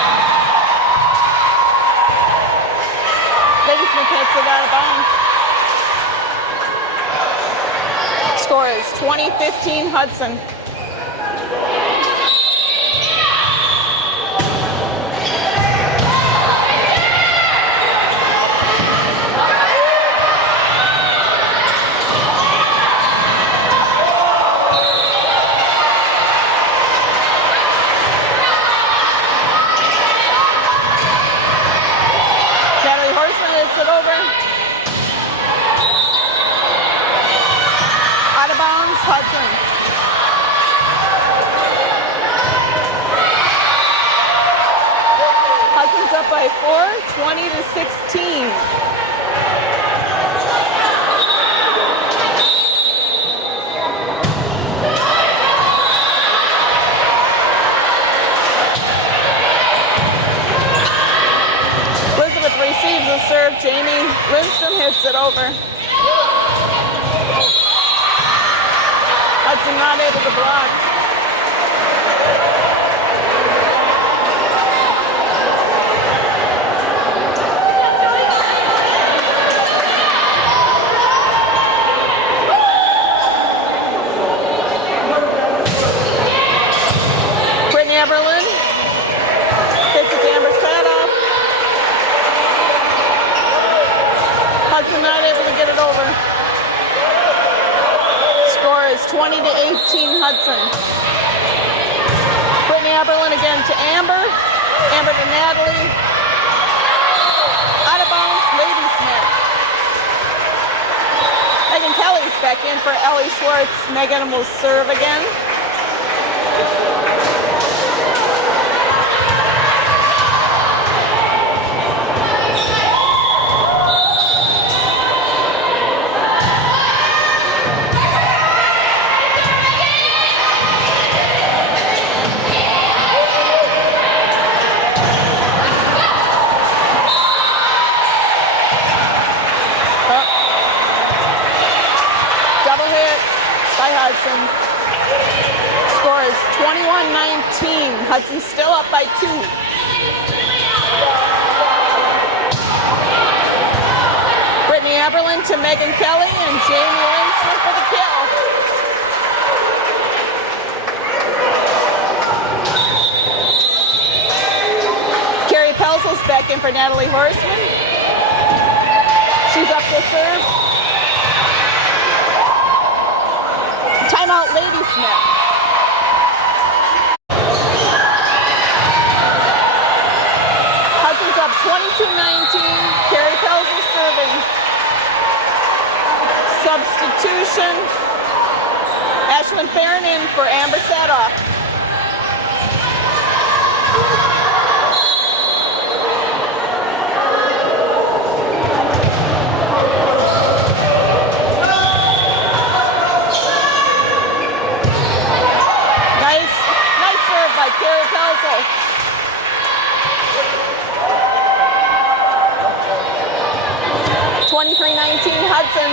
Lady Smith hits it out of bounds. Score is 20-15 Hudson. It over. Out of bounds, Hudson. Hudson's up by 4, 20-16. Receives a serve. Jamie Lindstrom hits it over. Hudson not able to block. Brittany Eberlin hits it to Amber Sadoff. Hudson not able to get it over. Score is 20-18 Hudson. Brittany Eberlin again to Amber. Amber to Natalie. Out of bounds, Lady Smith. Megan Kelly's back in for Ellie Schwartz. Megan will serve again. Hudson. Score is 21-19. Hudson's still up by 2. Brittany Eberlin to Megan Kelly and Jamie Lindstrom for the kill. Carrie Pelzel's back in for Natalie Horseman. She's up to serve. Timeout, Lady Smith. Hudson's up 22-19. Carrie Pelzel serving. Substitution. Ashlyn Farron in for Amber Sadoff. Carrie Pelzel. Hudson.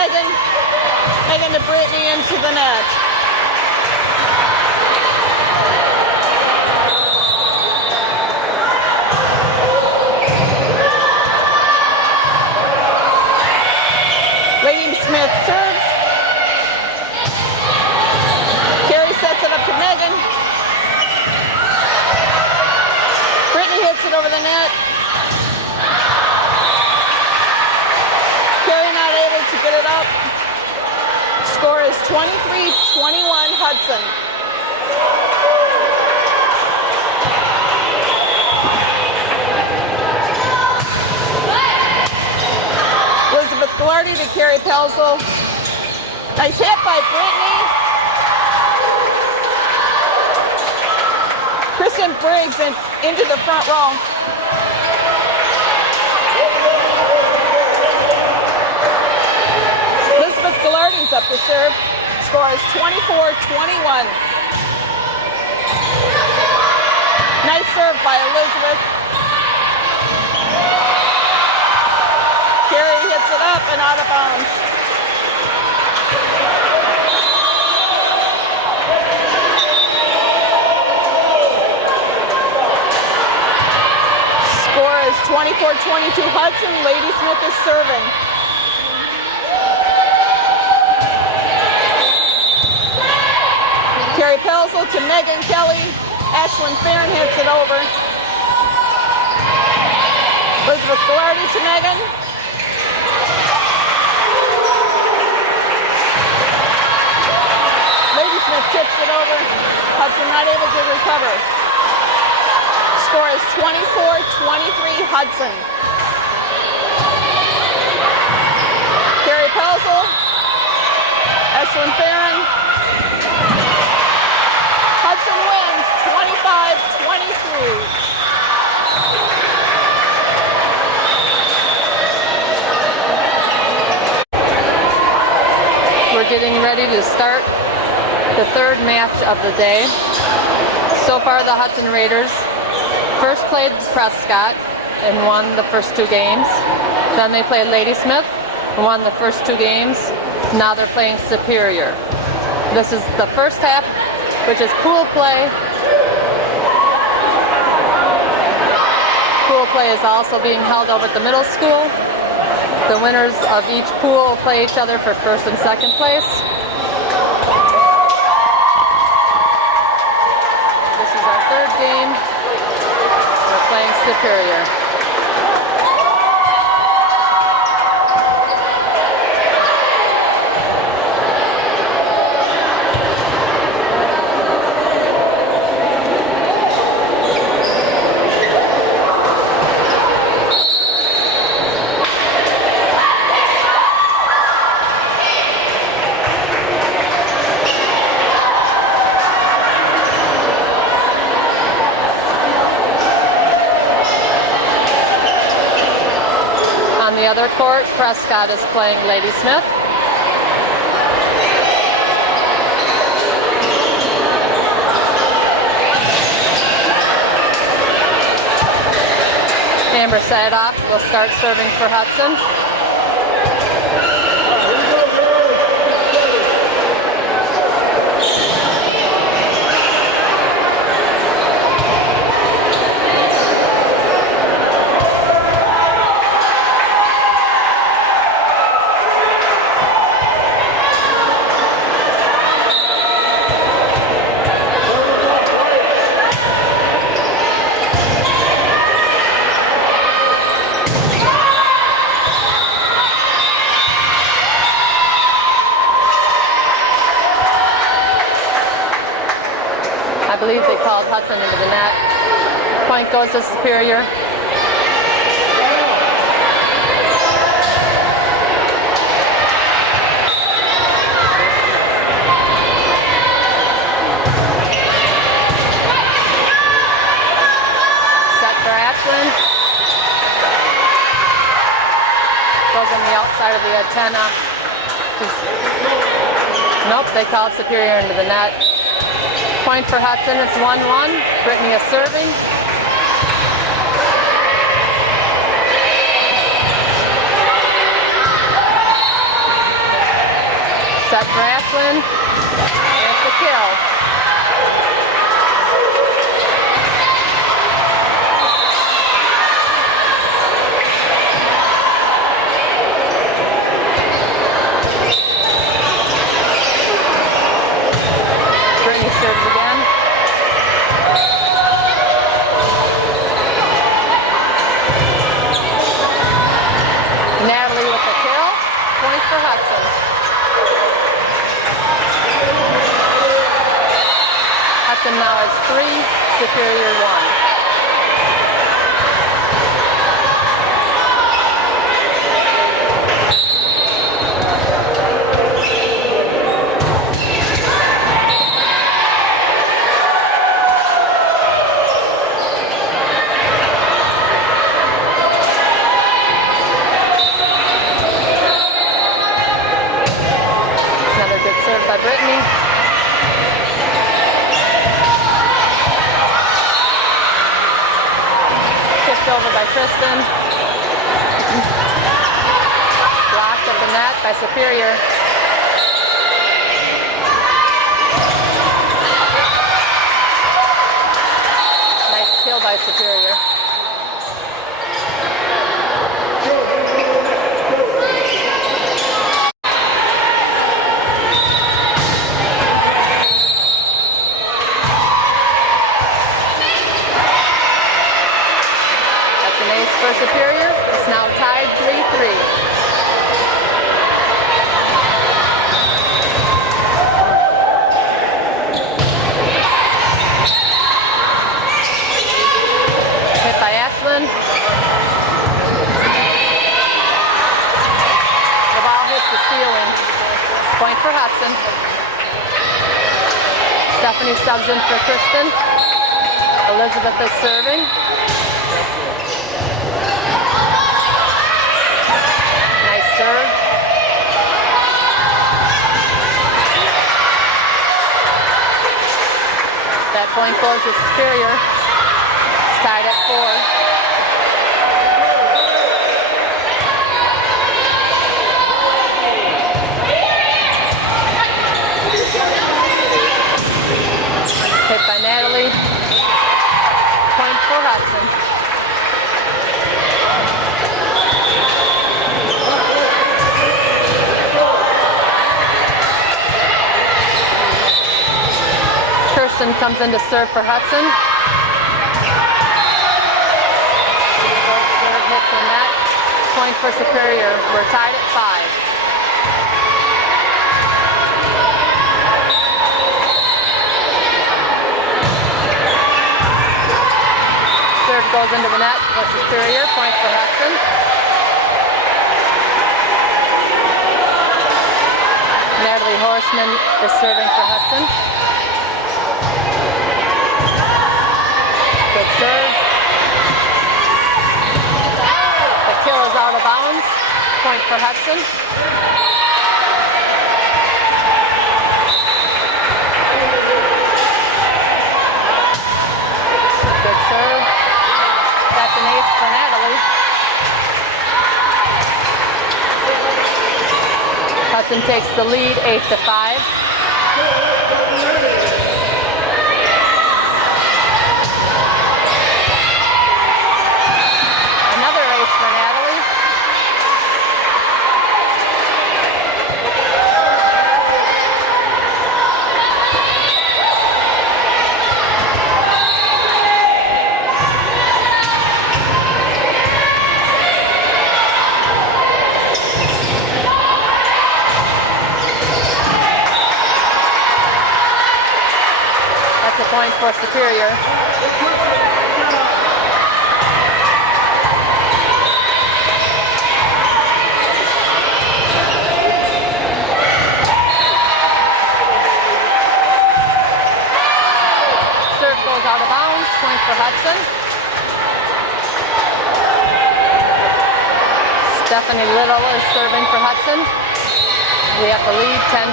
Megan. Megan to Brittany into the net. Lady Smith serves. Carrie sets it up to Megan. Brittany hits it over the net. Carrie not able to get it up. Score is 23-21 Hudson. Elizabeth Glardy to Carrie Pelzel. Nice hit by Brittany. Kristen Briggs into the front row. Elizabeth Glardy's up to serve. Score is 24-21. Nice serve by Elizabeth. Carrie hits it up and out of bounds. Score is 24-22 Hudson. Lady Smith is serving. Carrie Pelzel to Megan Kelly. Ashlyn Farron hits it over. Elizabeth Glardy to Megan. Lady Smith tips it over. Hudson not able to recover. Score is 24-23 Hudson. Carrie Pelzel. Ashlyn Farron. Hudson wins 25-23. We're getting ready to start the third match of the day. So far the Hudson Raiders first played Prescott and won the first two games. Then they played Ladysmith and won the first two games. Now they're playing Superior. This is the first half, which is pool play. Pool play is also being held over at the middle school. The winners of each pool will play each other for first and second place. This is our third game. We're playing Superior. On the other court, Prescott is playing Ladysmith. Amber Sadoff will start serving for Hudson. I believe they called Hudson into the net. Point goes to Superior. Set for Ashlyn. Goes on the outside of the antenna. Nope, they called Superior into the net. Point for Hudson, it's 1-1. Brittany is serving. Set for Ashlyn. And it's a kill. Brittany serves again. Natalie with the kill. Point for Hudson. Hudson now has 3, Superior 1. Another good serve by Brittany. Over by Kristen. Blocked at the net by Superior. Nice kill by Superior. For Superior, it's now tied 3-3. Hit by Ashlyn. The ball hits the ceiling. Point for Hudson. Stephanie subs in for Kristen. Elizabeth is serving. Serve. That point goes to Superior. It's tied at 4. Hit by Natalie. Point for Hudson. Kirsten comes in to serve for Hudson. Serve hits the net. Point for Superior. We're tied at 5. Serve goes into the net for Superior. Point for Hudson. Natalie Horseman is serving for Hudson. Good serve. The kill is out of bounds. Point for Hudson. Good serve. That's an ace for Natalie. Hudson takes the lead 8-5. For Natalie. That's a point for Superior. Out of bounds, point for Hudson. Stephanie Little is serving for Hudson. We have the lead 10-6.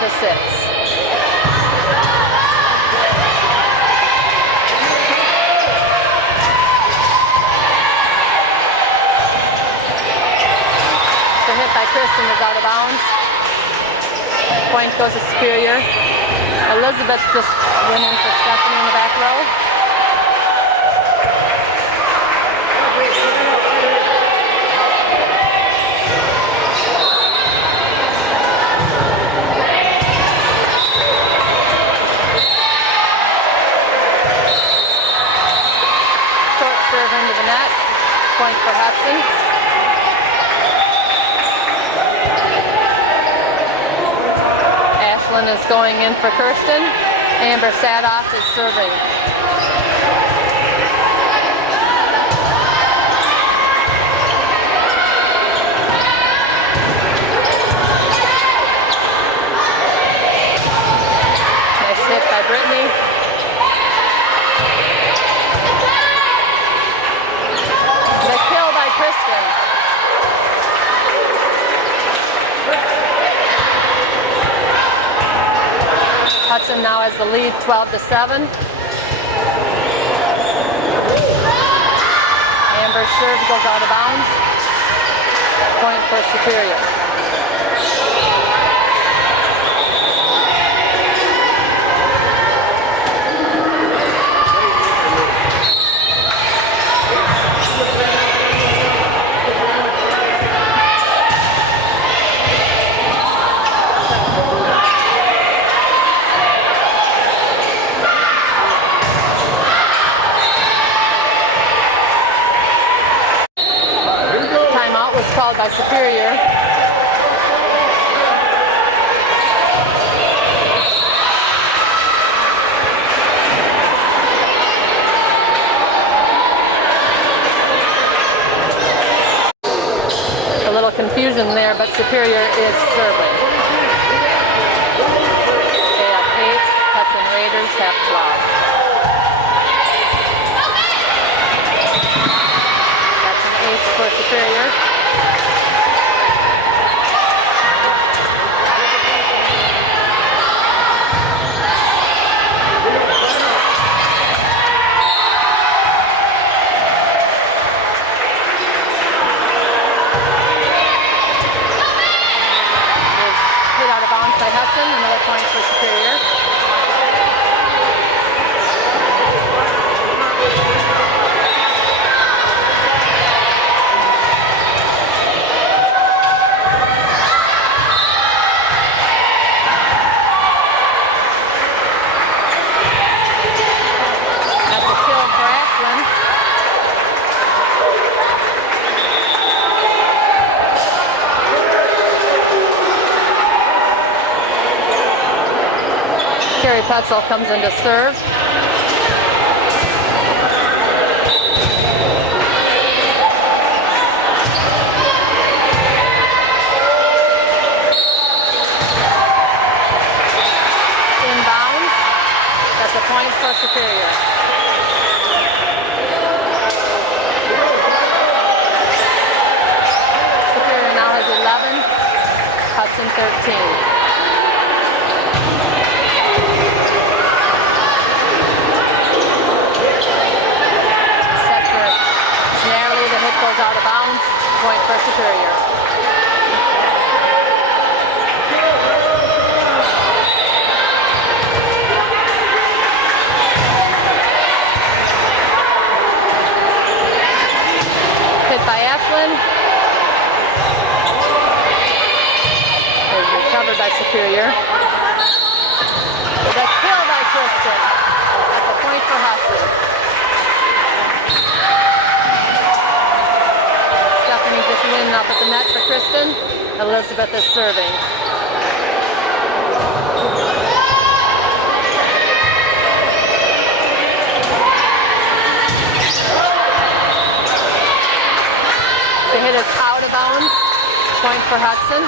The hit by Kristen is out of bounds. Point goes to Superior. Elizabeth just went in for Stephanie in the back row. Short serve into the net. Point for Hudson. Ashlyn is going in for Kirsten. Amber Sadoff is serving. Nice hit by Brittany. The kill by Kristen. Hudson now has the lead 12-7. Amber's serve goes out of bounds. Point for Superior. Called by Superior. A little confusion there, but Superior is serving. They have 8, Hudson Raiders have 12. That's an ace for Superior. By Hudson, another point for Superior. That's a kill for Ashlyn. Carrie Petzel comes in to serve. Inbounds. That's a point for Superior. Superior now has 11, Hudson 13. Goes out of bounds, point for Superior. Hit by Ashlyn. Is recovered by Superior. The kill by Kristen. That's a point for Hudson. Just winning up at the net for Kristen. Elizabeth is serving. The hit is out of bounds. Point for Hudson.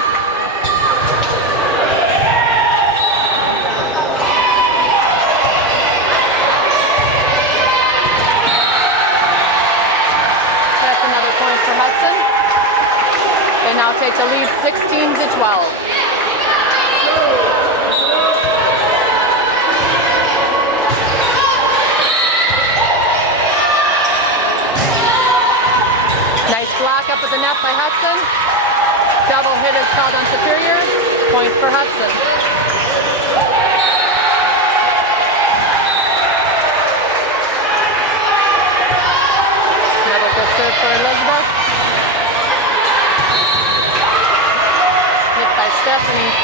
That's another point for Hudson. They now take the lead 16-12. Nice block up at the net by Hudson. Double hit is called on Superior. Point for Hudson. Another good serve for Elizabeth. Hit by Stephanie.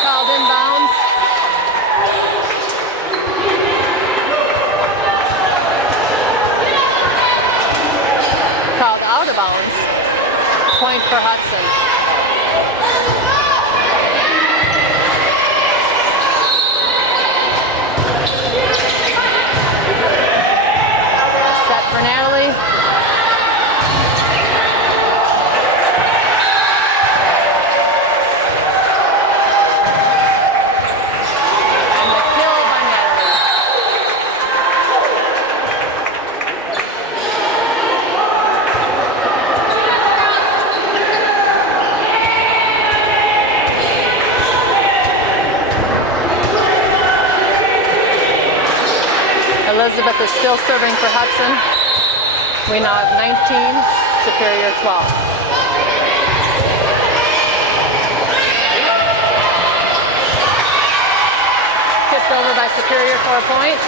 Called inbounds. Called out of bounds. Point for Hudson. Set for Natalie. And the kill by Natalie. Elizabeth is still serving for Hudson. We now have 19, Superior 12. Tipped over by Superior for a point.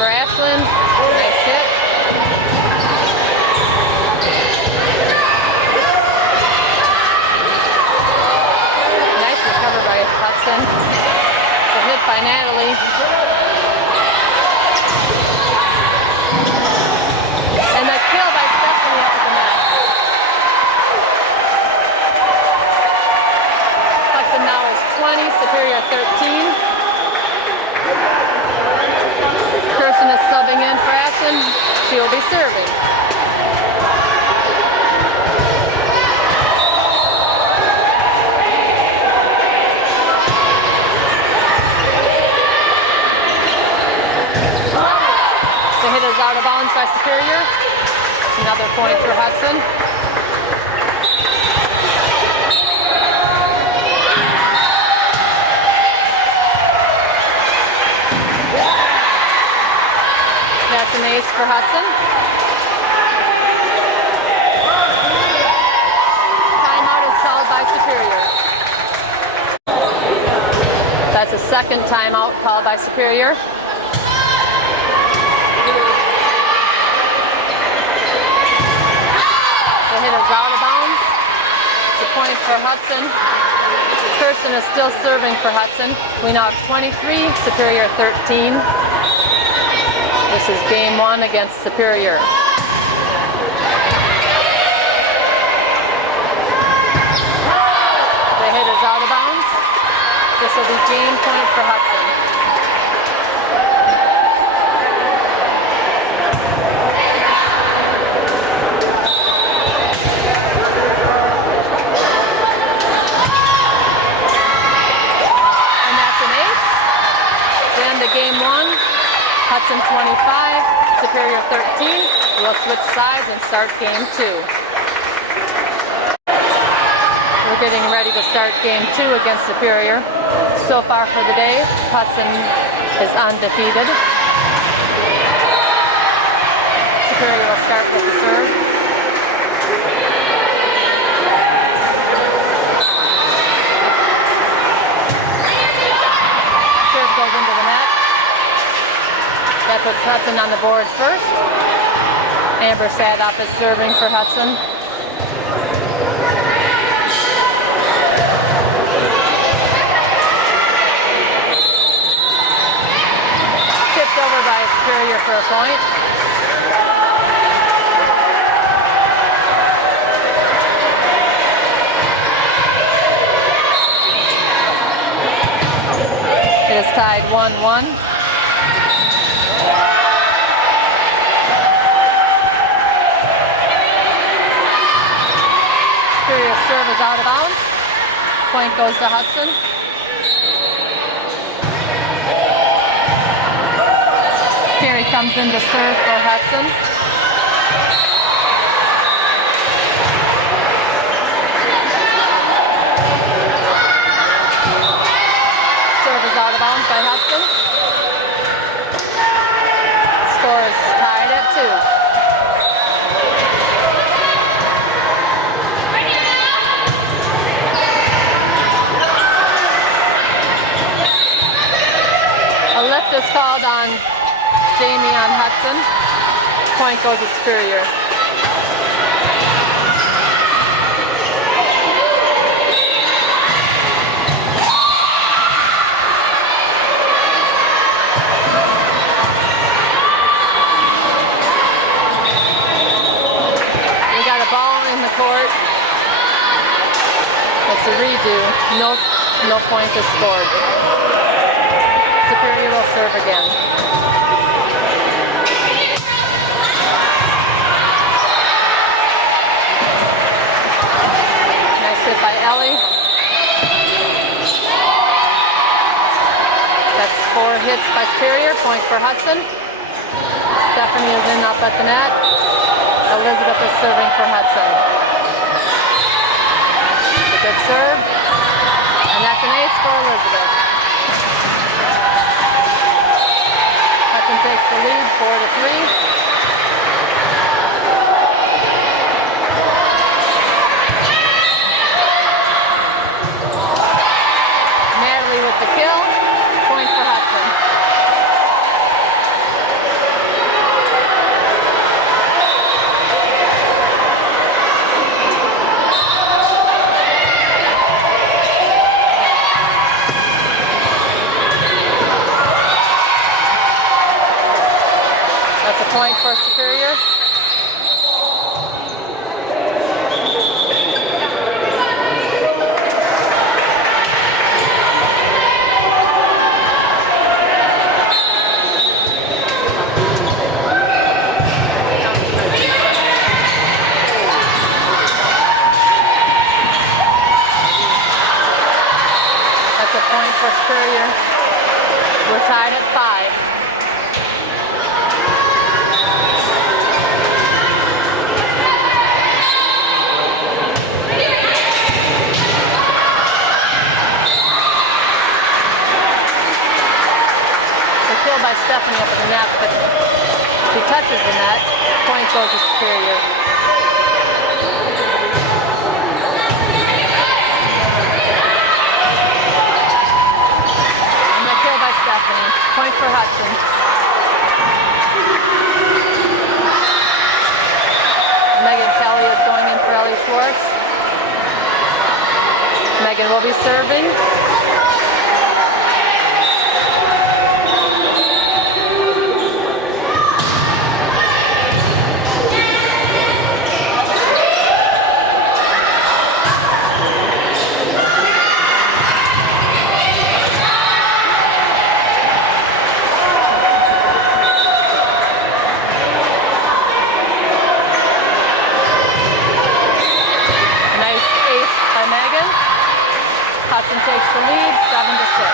For Ashlyn, nice hit. Nice recover by Hudson. The hit by Natalie. And the kill by Stephanie up at the net. Hudson now is 20, Superior 13. Person is subbing in for Ashlyn. She will be serving. The hit is out of bounds by Superior. Another point for Hudson. That's an ace for Hudson. Timeout is called by Superior. That's a second timeout called by Superior. The hit is out of bounds. It's a point for Hudson. Kirsten is still serving for Hudson. We now have 23, Superior 13. This is game one against Superior. The hit is out of bounds. This will be game point for Hudson. And that's an ace. The end of game one. Hudson 25, Superior 13. We'll switch sides and start game two. We're getting ready to start game two against Superior. So far for the day, Hudson is undefeated. Superior will start with the serve. Serve goes into the net. That puts Hudson on the board first. Amber Sadoff is serving for Hudson. Tipped over by Superior for a point. It is tied 1-1. Serve is out of bounds. Point goes to Hudson. Carey comes in to serve for Hudson. A lift is called on Jamie on Hudson. Point goes to Superior. We got a ball in the court. It's a redo. No point is scored. Superior will serve again. Nice hit by Ellie. That's 4 hits by Superior. Point for Hudson. Stephanie is in up at the net. Elizabeth is serving for Hudson. A good serve. And that's an ace for Elizabeth. Hudson takes the lead 4-3. Natalie with the kill. Point for Hudson. That's a point for Superior. That's a point for Superior. We're tied at 5. By Stephanie up at the net, but she touches the net. Point goes to Superior. And the kill by Stephanie. Point for Hudson. Megan Kelly is going in for Ellie Schwartz. Megan will be serving. Hudson takes the lead, 7-6.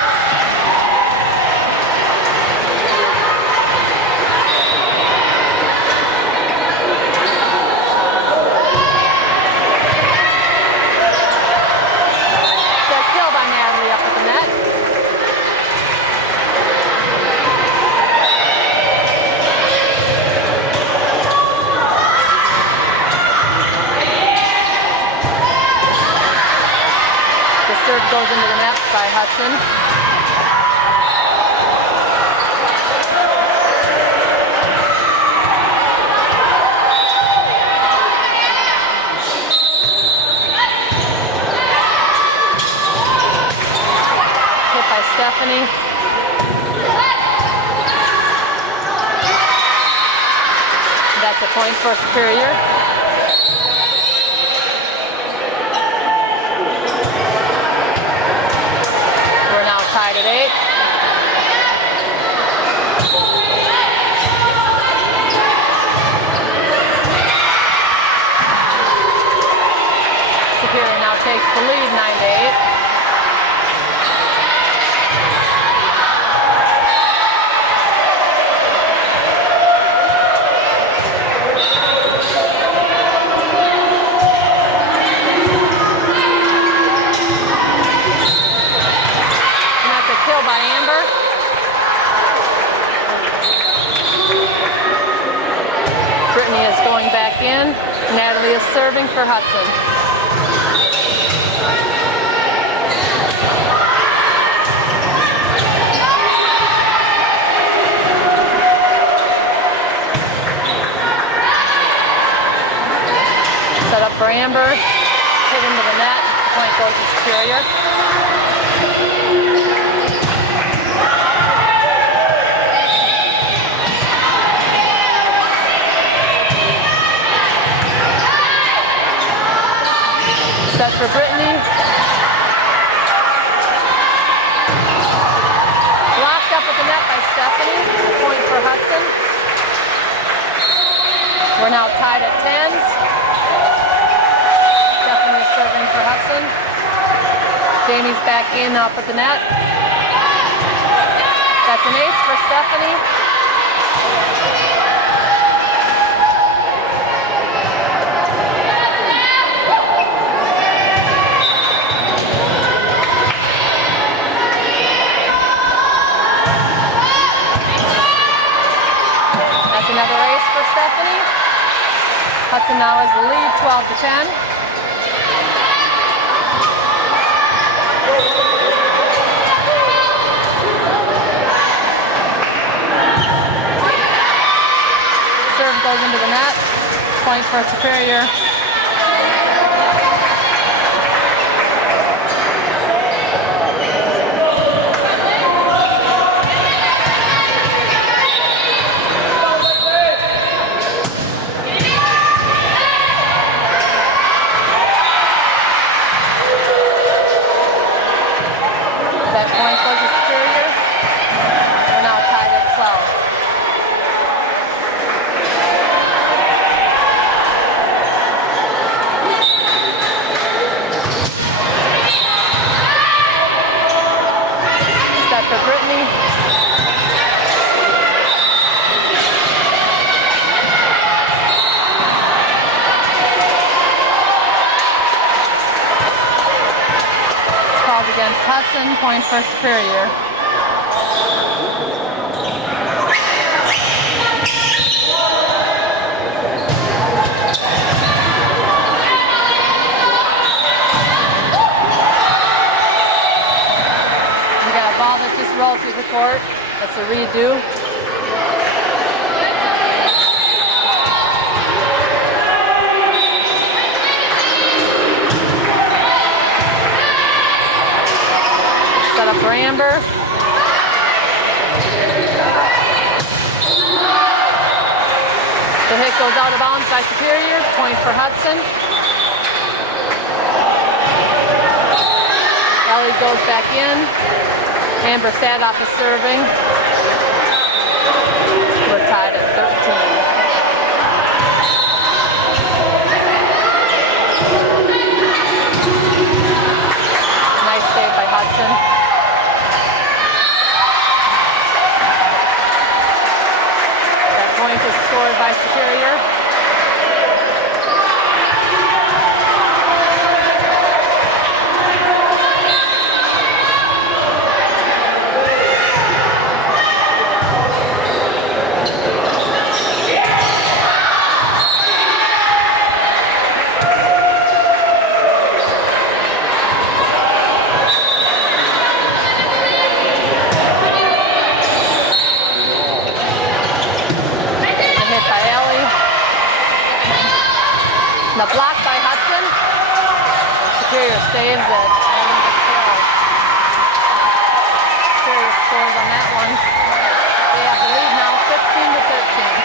The kill by Natalie up at the net. Serve goes into the net by Hudson. Hit by Stephanie. That's a point for Superior. Tied at 8. Superior now takes the lead, 9-8. Kill by Ellie is serving for Hudson. Set up for Amber, hit into the net, point goes to Superior. Set for Brittany. Blocked up at the net by Stephanie, point for Hudson. We're now tied at 10s. Stephanie is serving for Hudson. Jamie's back in up at the net. That's an ace for Stephanie. That's another ace for Stephanie. Hudson now has the lead, 12 to 10. Serve goes into the net. Point for Superior. That point goes to Superior. We're now tied at 12. Set for Brittany. It's called against Hudson, point for Superior. We got a ball that just rolled through the court. That's a redo. Set up for Amber. The hit goes out of bounds by Superior. Point for Hudson. Ellie goes back in. Amber Sadoff is serving. We're tied at 13. Nice save by Hudson. That point is scored by Superior. The block by Hudson. Superior saves it. Superior scores on that one. They have the lead now, 15 to 13.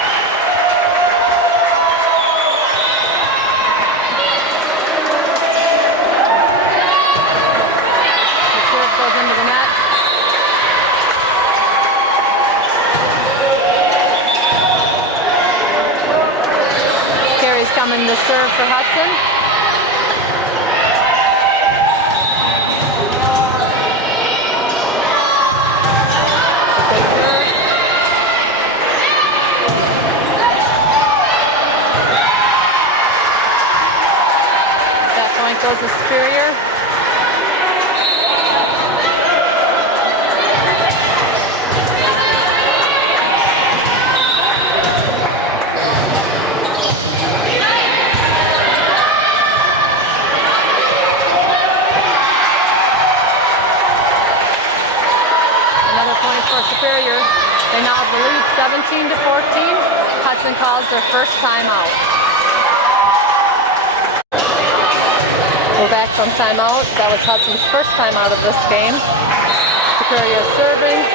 The serve goes into the net. Carey's coming to serve for Hudson. That point goes to Superior. Superior. They now have the lead 17 to 14. Hudson calls their first timeout. We're back from timeout. That was Hudson's first timeout of this game. Superior serving.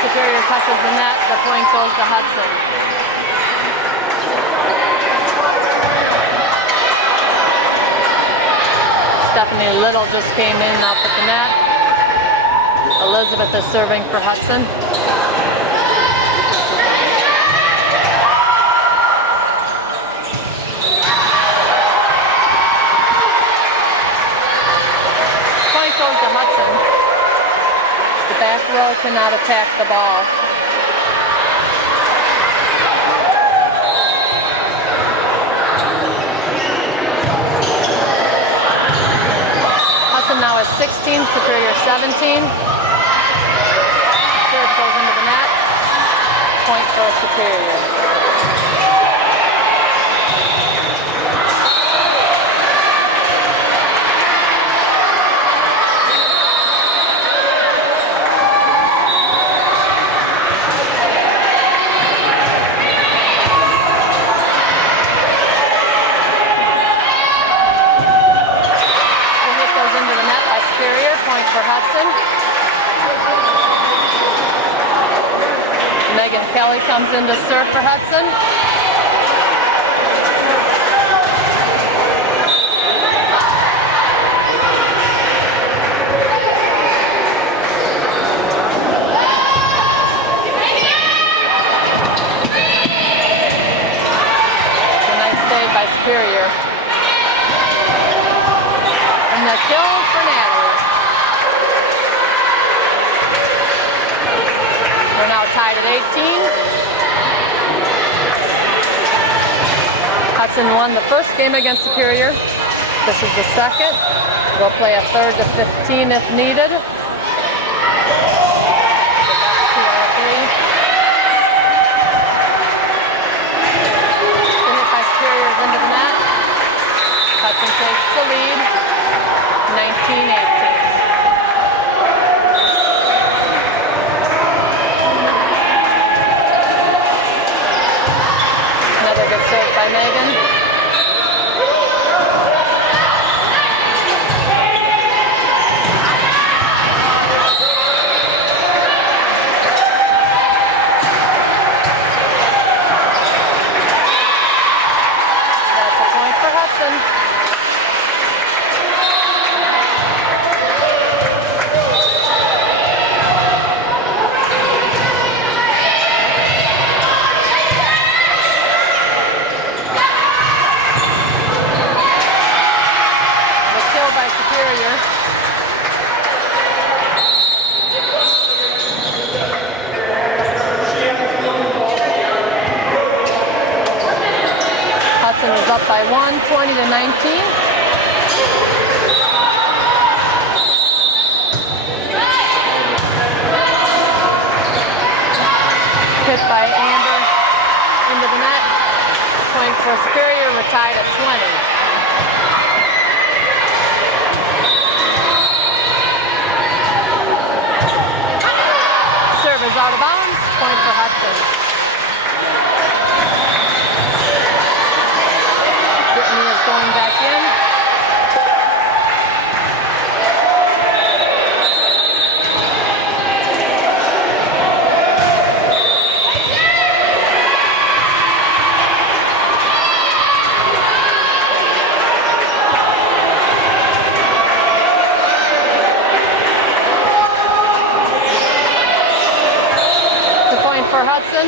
Superior touches the net, the point goes to Hudson. Stephanie Little just came in up at the net. Elizabeth is serving for Hudson. Point goes to Hudson. Back row cannot attack the ball. Hudson now has 16, Superior 17. Serve goes into the net. Point for Superior. For Hudson. Megan Kelly comes in to serve for Hudson. It's a nice save by Superior. And the kill for Natalie. We're now tied at 18. Hudson won the first game against Superior. This is the second. We'll play a third to 15 if needed. Hit by Superior into the net. Hudson takes the lead, 19-18. Good serve by Megan. That's a point for Hudson. Hudson is up by 1, 20 to 19. Hit by Amber into the net. Point for Superior, we're tied at 20. Is out of bounds, point for Hudson. Brittany is going back in. For Hudson.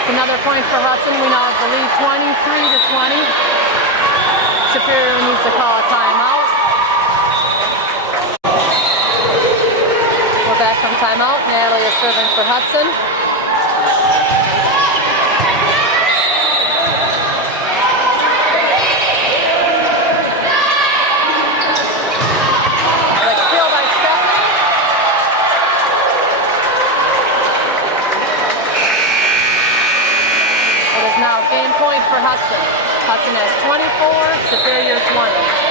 It's another point for Hudson. We now have the lead 23 to 20. Superior needs to call a timeout. We're Natalie is serving for Hudson. Like kill by Stephanie. It is now game point for Hudson. Hudson has 24, Superior 20.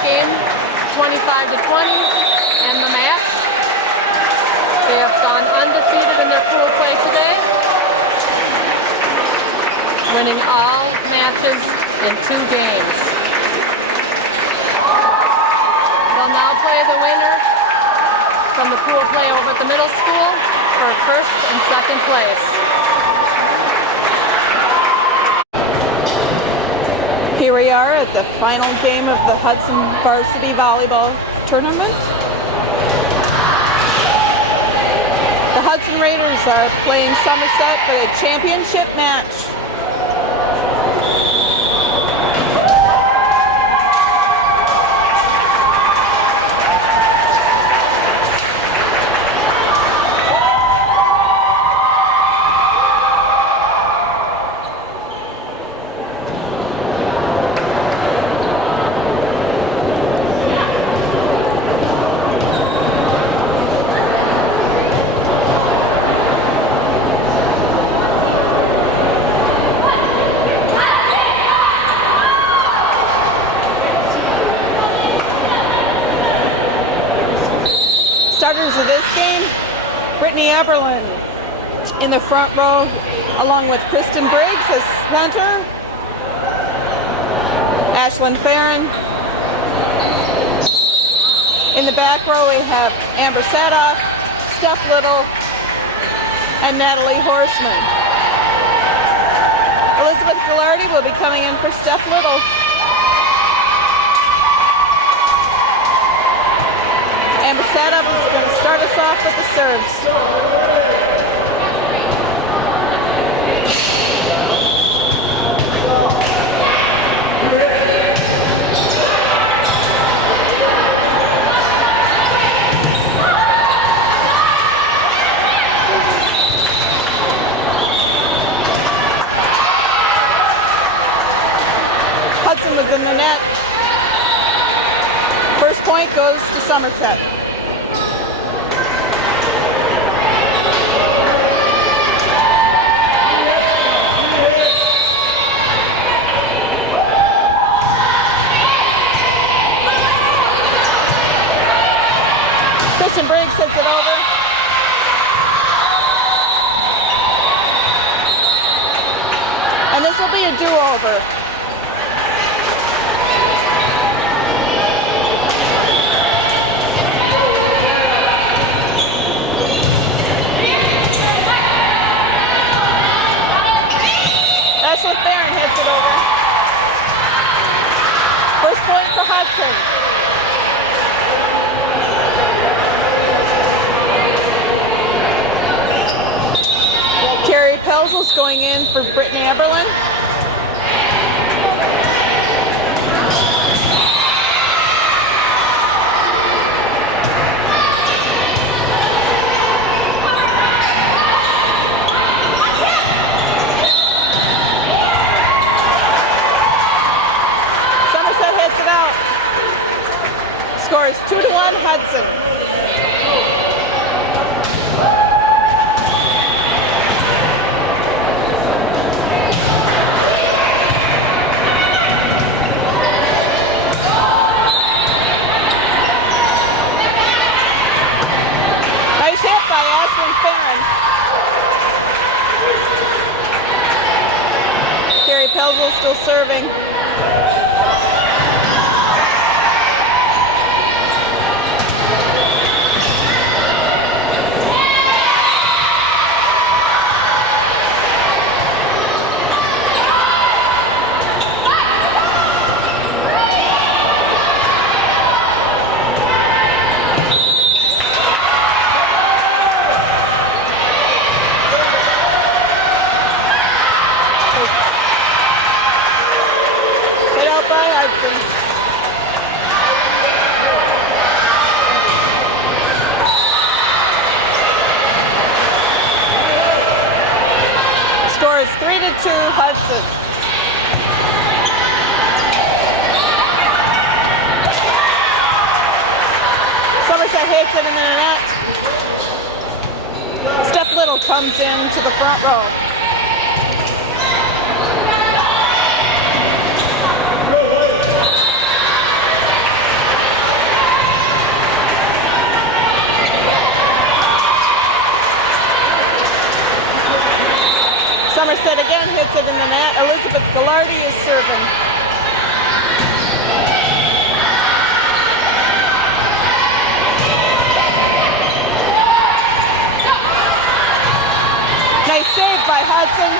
Game 25 to 20 and the match. They have gone undefeated in their pool play today, winning all matches in 2 games. They'll now play the winner from the pool play over at the middle school for first and second place. Here we are at the final game of the Hudson Varsity Volleyball Tournament. The Hudson Raiders are playing Somerset for the championship match. Starters of this game, Brittany Eberlin in the front row, along with Kristen Briggs as center, Ashlyn Farron. In the back row we have Amber Sadoff, Steph Little, and Natalie Horseman. Elizabeth Gillardi will be coming in for Steph Little. Amber Sadoff is going to start us off with the serves. Hudson was in the net. First point goes to Somerset. Kristen Briggs sets it over. And this will be a do-over. Ashley Farron hits it over. First point for Hudson. Carrie Pelzel's going in for Brittany Eberlin. Somerset hits it out. Scores 2-1 Hudson. Pelzel still serving. Hudson. Score is 3-2 Hudson. Somerset hits it in the net. Steph Little comes in to the front row. Somerset again hits it in the net. Elizabeth Gallardi is serving. Nice save by Hudson.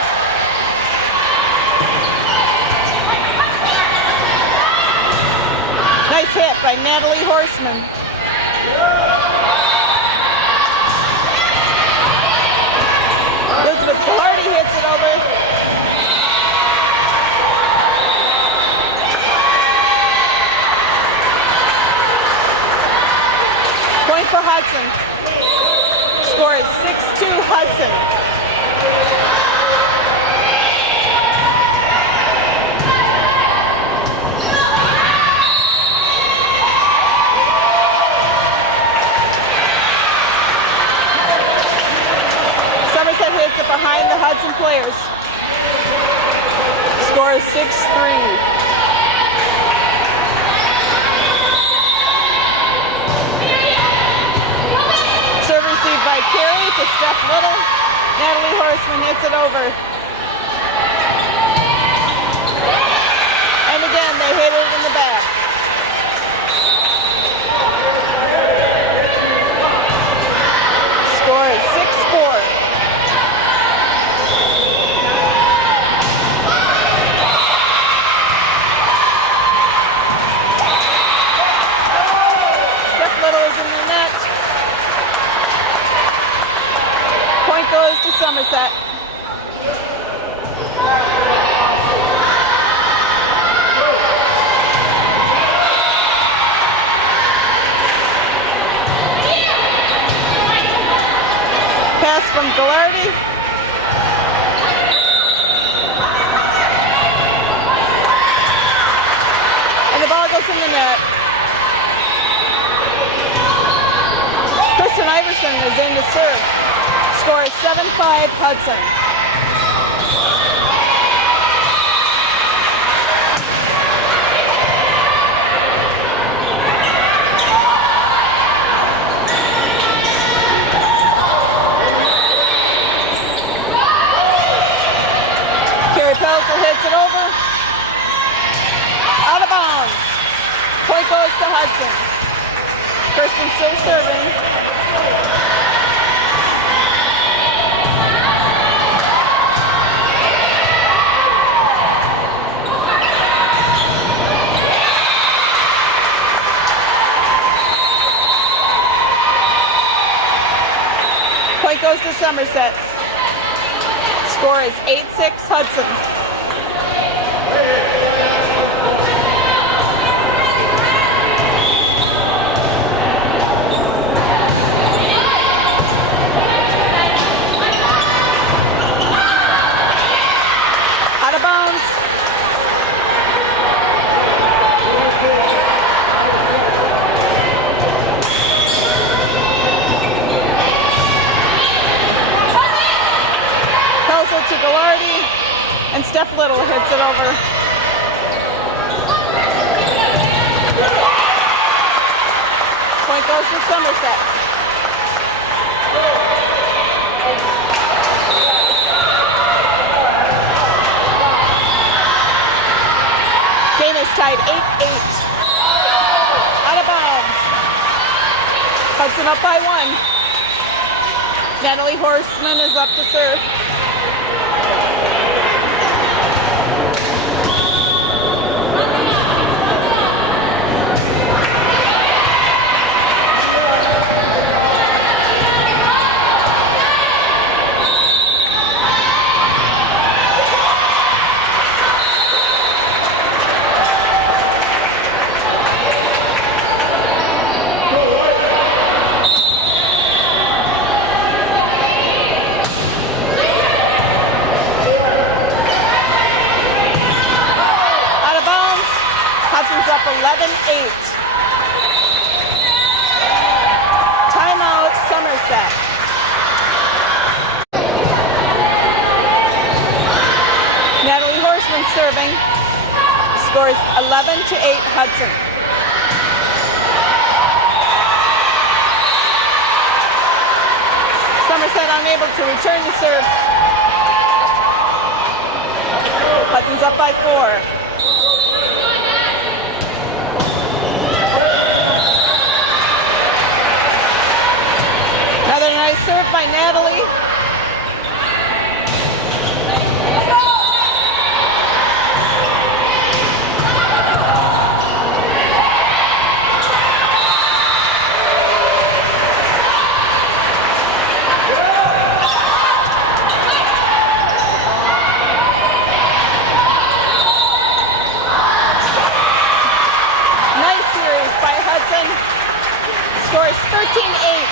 Nice hit by Natalie Horseman. Elizabeth Gallardi hits it over. Point for Hudson. Score is 6-2 Hudson. Somerset hits it behind the Hudson players. Score is 6-3. Serve received by Carey to Steph Little. Natalie Horseman hits it over. And again, they hit it in the back. Score is 6-4. Steph Little is in the net. Point goes to Somerset. Pass from Gallardi. And the ball goes in the net. Kristen Iverson is in to serve. Score is 7-5 Hudson. Hits it over. Out of bounds. Point goes to Hudson. Kirsten still serving. Point goes to Somerset. Score is 8-6 Hudson. To Gallardi, and Steph Little hits it over. Point goes to Somerset. Game is tied 8-8. Out of bounds. Hudson up by 1. Natalie Horseman is up to serve. Hudson's up 11-8. Timeout, Somerset. Natalie Horseman serving. Scores 11-8 Hudson. Somerset unable to return the serve. Hudson's up by 4. Another nice serve by Natalie. Scores 13-8.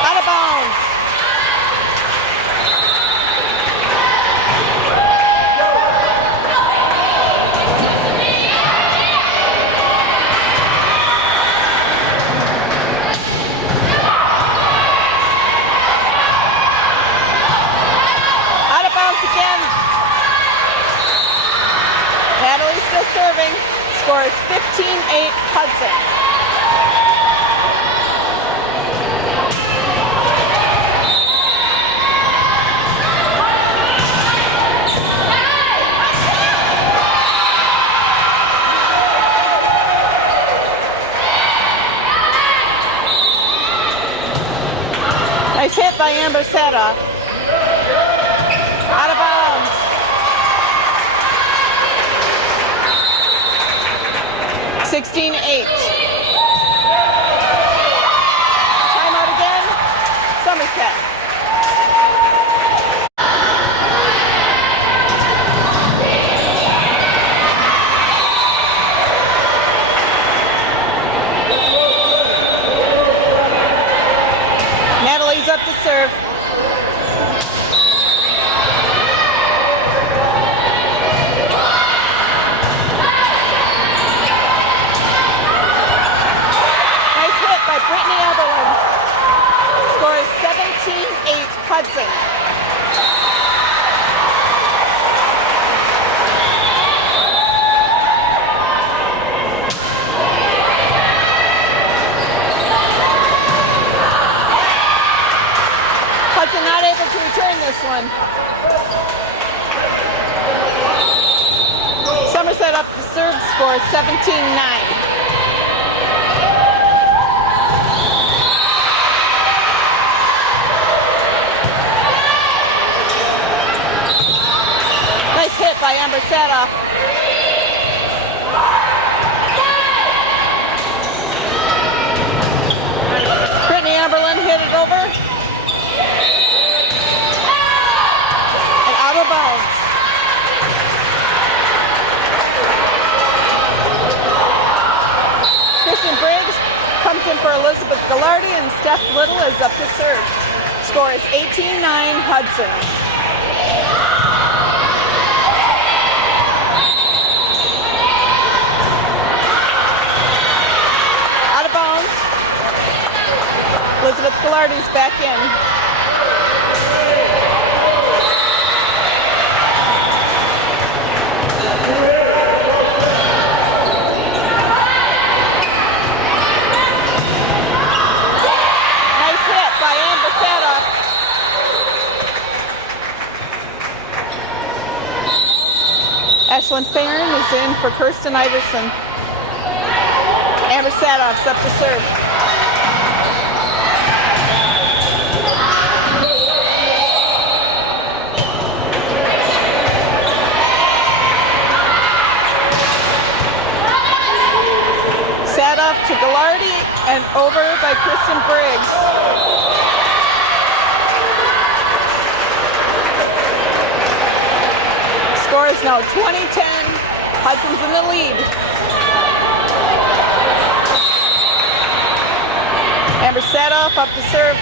Out of bounds. Again. Natalie still serving. Scores 15-8 Hudson. Nice hit by Amber Sadoff. Out of bounds. Timeout again. Somerset. Natalie's up to serve. Scores 17-8 Hudson. Hudson not able to return this one. Somerset up to serve, score 17-9. Nice hit by Amber Sadoff. Brittany Amberlin hit it over. And out of bounds. Kristen Briggs comes in for Elizabeth Gallardi, and Steph Little is up to serve. Score is 18-9 Hudson. Elizabeth Gallardi's back in. Nice hit by Amber Sadoff. Ashlyn Farron is in for Kirsten Iverson. Amber Sadoff's up to serve. To Gallardi and over by Kristen Briggs. Score is now 20-10. Hudson's in the lead. Amber Sadoff up to serve.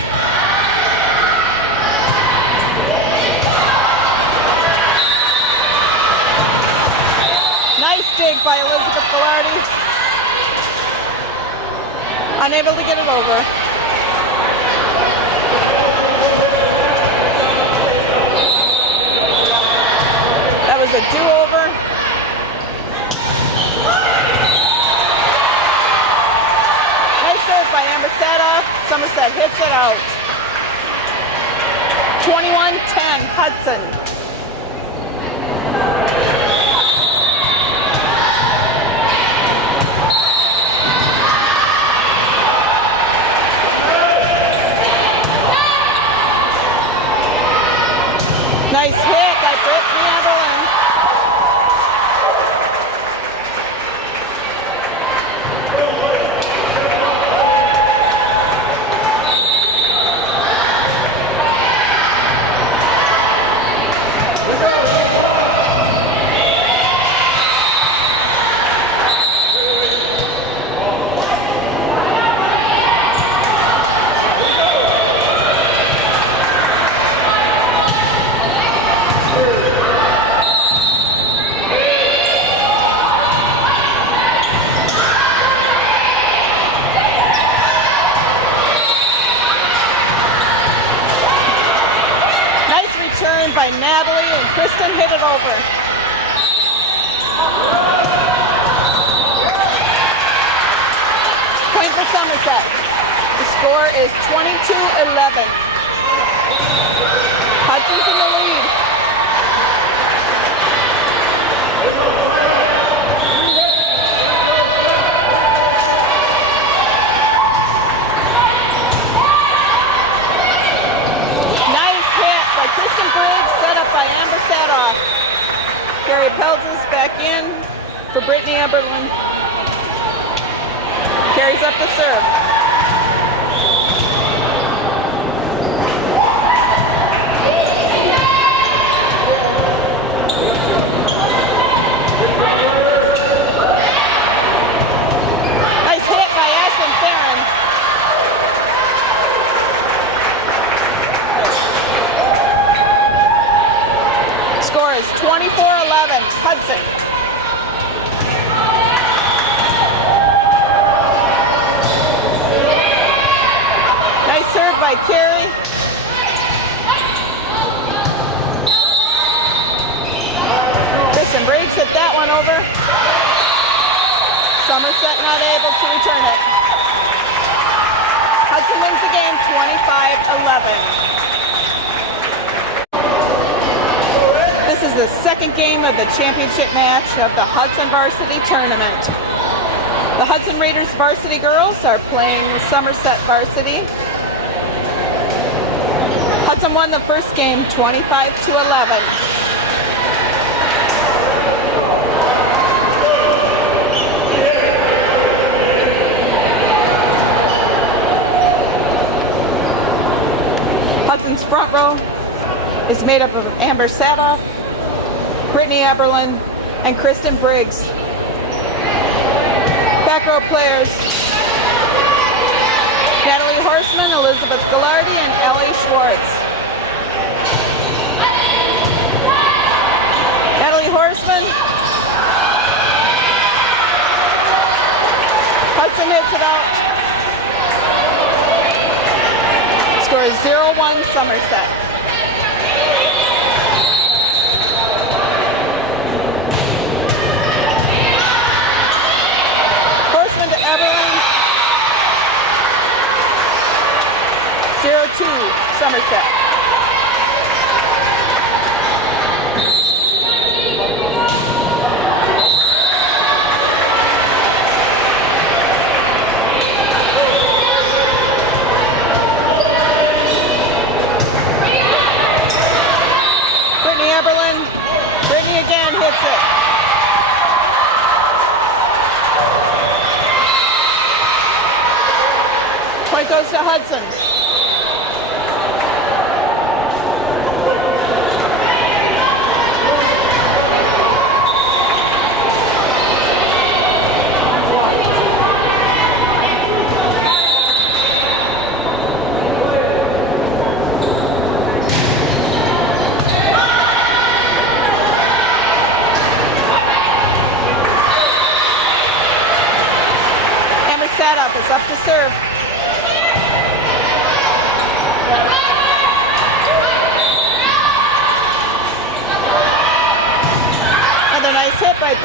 Nice dig by Elizabeth Ghilardi. Unable to get it over. That was a do-over. Nice serve by Amber Sadoff. Somerset hits it out. 21-10 Hudson. Nice hit by Brittany Eberlin. By Natalie, and Kristen hit it over. Point for Somerset. The score is 22-11. Hudson's in the lead. Kristen Briggs set up by Amber Sadoff. Carrie Pelzis back in for Brittany Eberlin. Carries up to serve. Nice hit by Ashlyn Farron. Score is 24-11 Hudson. Nice serve by Carrie. Kristen Briggs hit that one over. Somerset not able to return it. Hudson wins the game 25-11. This is the second game of the championship match of the Hudson Varsity Tournament. The Hudson Raiders varsity girls are playing Somerset Varsity. Hudson won the first game 25-11. Hudson's front row is made up of Amber Sadoff, Brittany Eberlin, and Kristen Briggs. Back row players, Natalie Horseman, Elizabeth Ghilardi, and Ellie Schwartz. Natalie Horseman. Hudson hits it out. Score is 0-1 Somerset. Horseman to Eberlin. 0-2 Somerset. Brittany again hits it. Point goes to Hudson.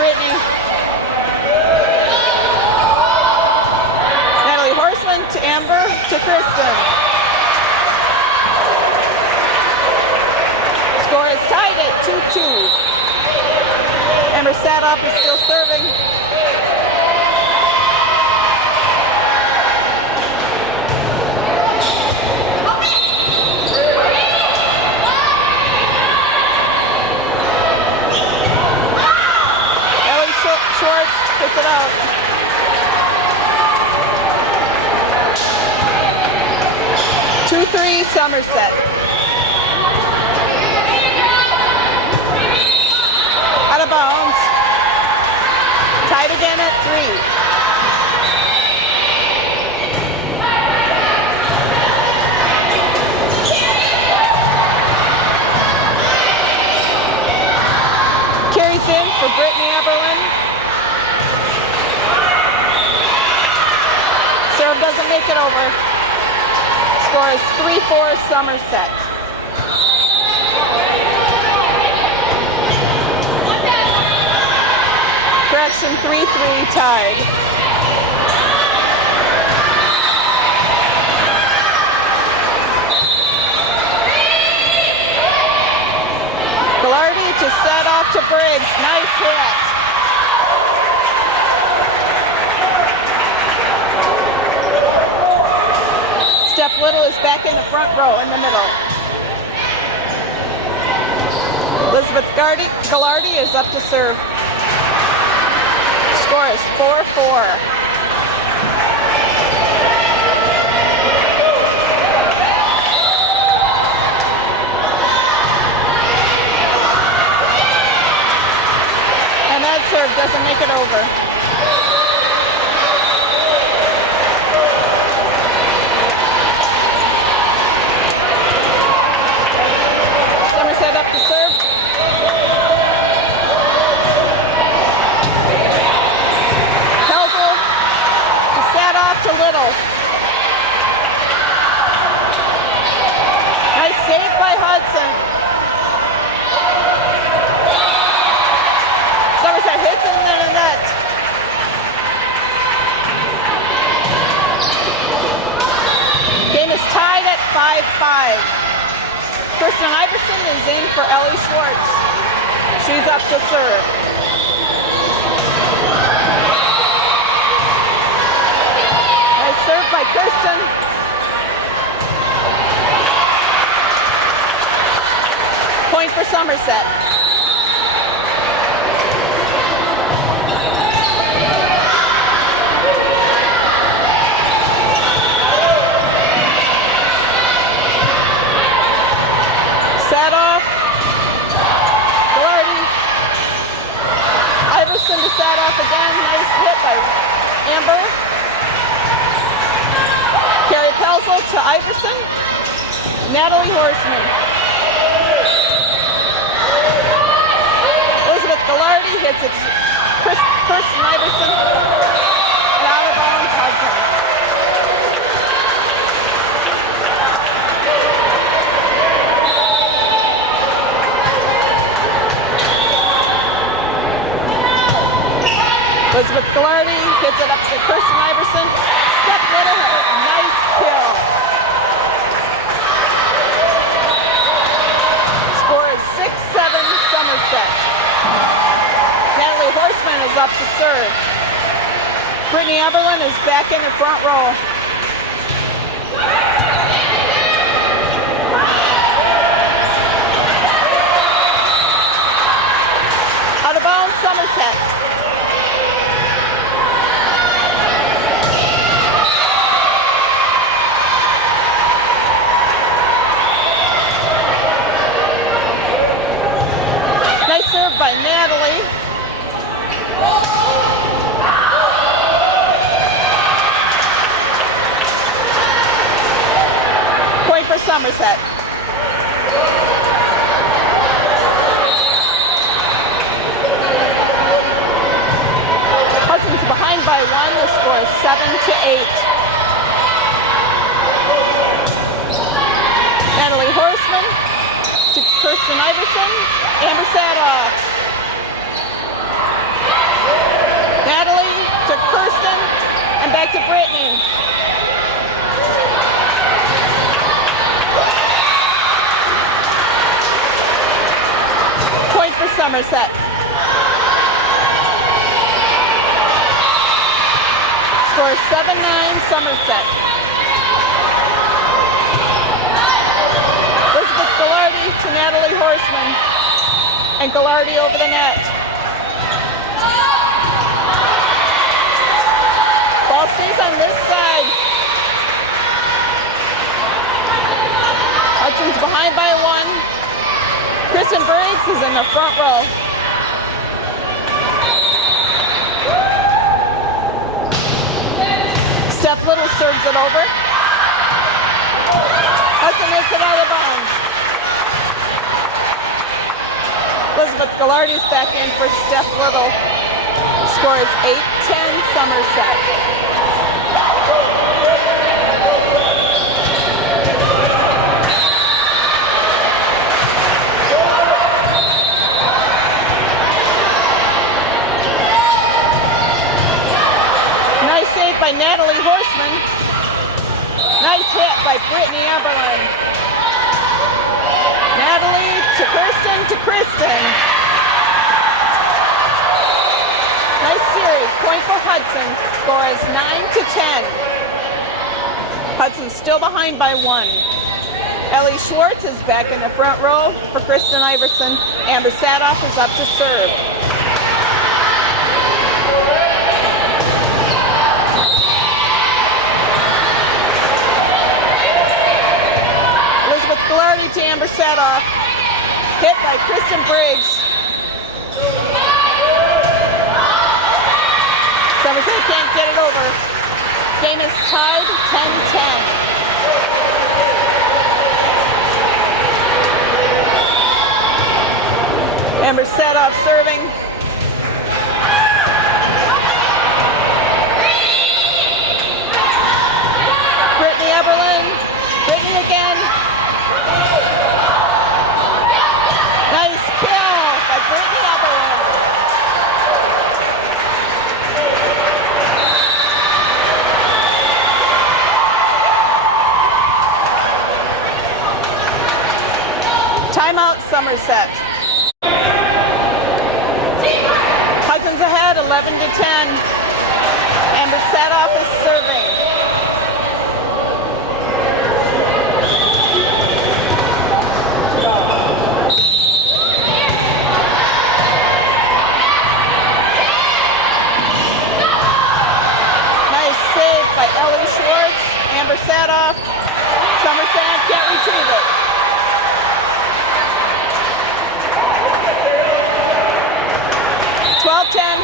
Brittany. Natalie Horseman to Amber to Kristen. Score is tied at 2-2. Amber Sadoff is still serving. Schwartz puts it out. Two-three Somerset. Out of bounds. Tied again at 3. Carries in for Brittany Eberlin. Serve doesn't make it over. Score is 3-4 Somerset. Correction, 3-3 tied. Ghilardi to set off to Briggs. Nice hit. Steph Little is back in the front row in the middle. Elizabeth Ghilardi is up to serve. Score is 4-4. And that serve doesn't make it over. Somerset up to serve. Pelzel to Sadoff to Little. Nice save by Hudson. Somerset hits it in the net. Game is tied at 5-5. Kristen Iverson is in for Ellie Schwartz. She's up to serve. Nice serve by Kristen. Point for Somerset. Sadoff, Ghilardi, Iverson to Sadoff again. Nice hit by Amber. Carrie Pelzel to Iverson. Natalie Horseman. Elizabeth Ghilardi hits it. Kristen Iverson. And out of bounds, Hudson. Elizabeth Ghilardi gets it up to Kristen Iverson. Steph Little, nice kill. Score is 6-7 Somerset. Natalie Horseman is up to serve. Brittany Eberlin is back in the front row. Out of bounds, Somerset. Served by Natalie. Point for Somerset. Hudson's behind by 1. The score is 7-8. Natalie Horseman to Kristen Iverson. Amber Sadoff. back to Brittany. Point for Somerset. Score 7-9 Somerset. Elizabeth Gillardy to Natalie Horseman. And Gillardy over the net. Ball stays on this side. Hudson's behind by 1. Kristen Briggs is in the front row. Steph Little serves it over. Hudson makes it out of bounds. Elizabeth Gillardy's back in for Steph Little. Score is 8-10 Somerset. Nice save by Natalie Horseman. Nice hit by Brittany Eberlin. Natalie to Kristen. Nice series. Point for Hudson. Score is 9-10. Hudson's still behind by 1. Ellie Schwartz is back in the front row for Kristen Iverson. Amber Sadoff is up to serve. Elizabeth Gillardy to Amber Sadoff. Hit by Kristen Briggs. Somerset can't get it over. Game is tied 10-10. Amber Sadoff serving. Brittany Eberlin. Brittany again. Nice kill by Brittany Eberlin. Timeout Somerset. Hudson's ahead 11-10. Amber Sadoff is serving. By Ellie Schwartz, Amber Sadoff. Somerset can't retrieve it.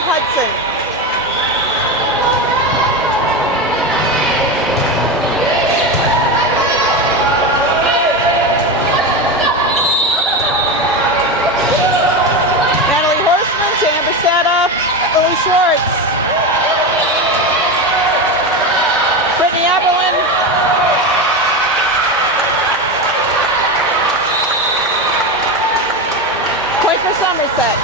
Hudson. Natalie Horseman to Amber Sadoff, Ellie Schwartz. Brittany Eberlin. Point for Somerset.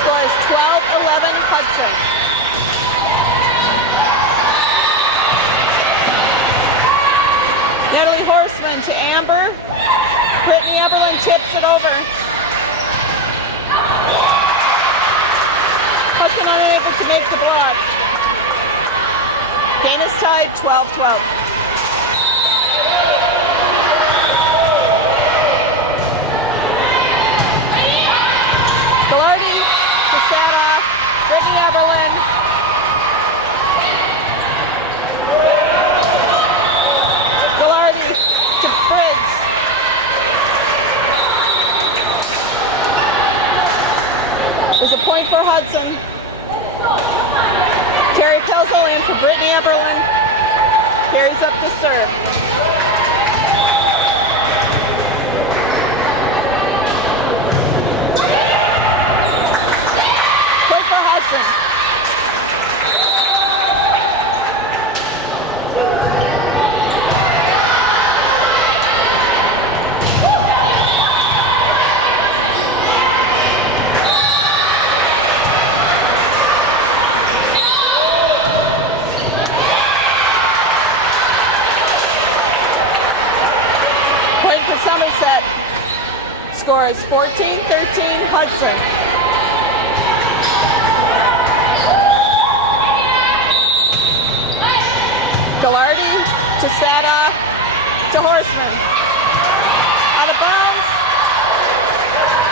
Score is 12-11 Hudson. Natalie Horseman to Amber. Brittany Eberlin tips it over. Hudson unable to make the block. Game is tied 12-12. Gillardy to Sadoff. Brittany Eberlin. Gillardy to Briggs. There's a point for Hudson. Carrie Pelzel in for Brittany Eberlin. Carries up to serve. Point for Hudson. Somerset. Score is 14-13 Hudson. Gallardi to Sadoff to Horseman. Out of bounds.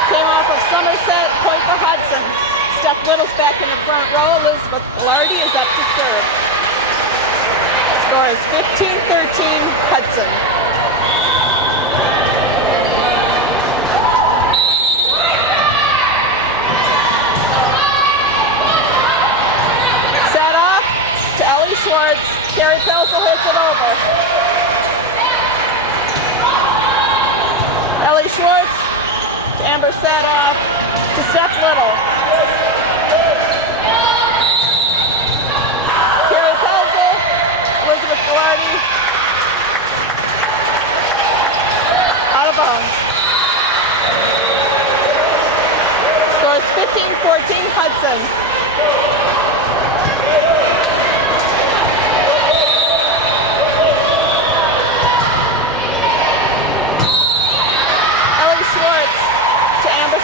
Came off of Somerset, point for Hudson. Steph Little's back in the front row. Elizabeth Gallardi is up to serve. Score is 15-13 Hudson. Sadoff to Ellie Schwartz. Carrie Pelzel hits it over. Ellie Schwartz to Amber Sadoff to Steph Little. Carrie Pelzel, Elizabeth Gallardi. Out of bounds. Score is 15-14 Hudson.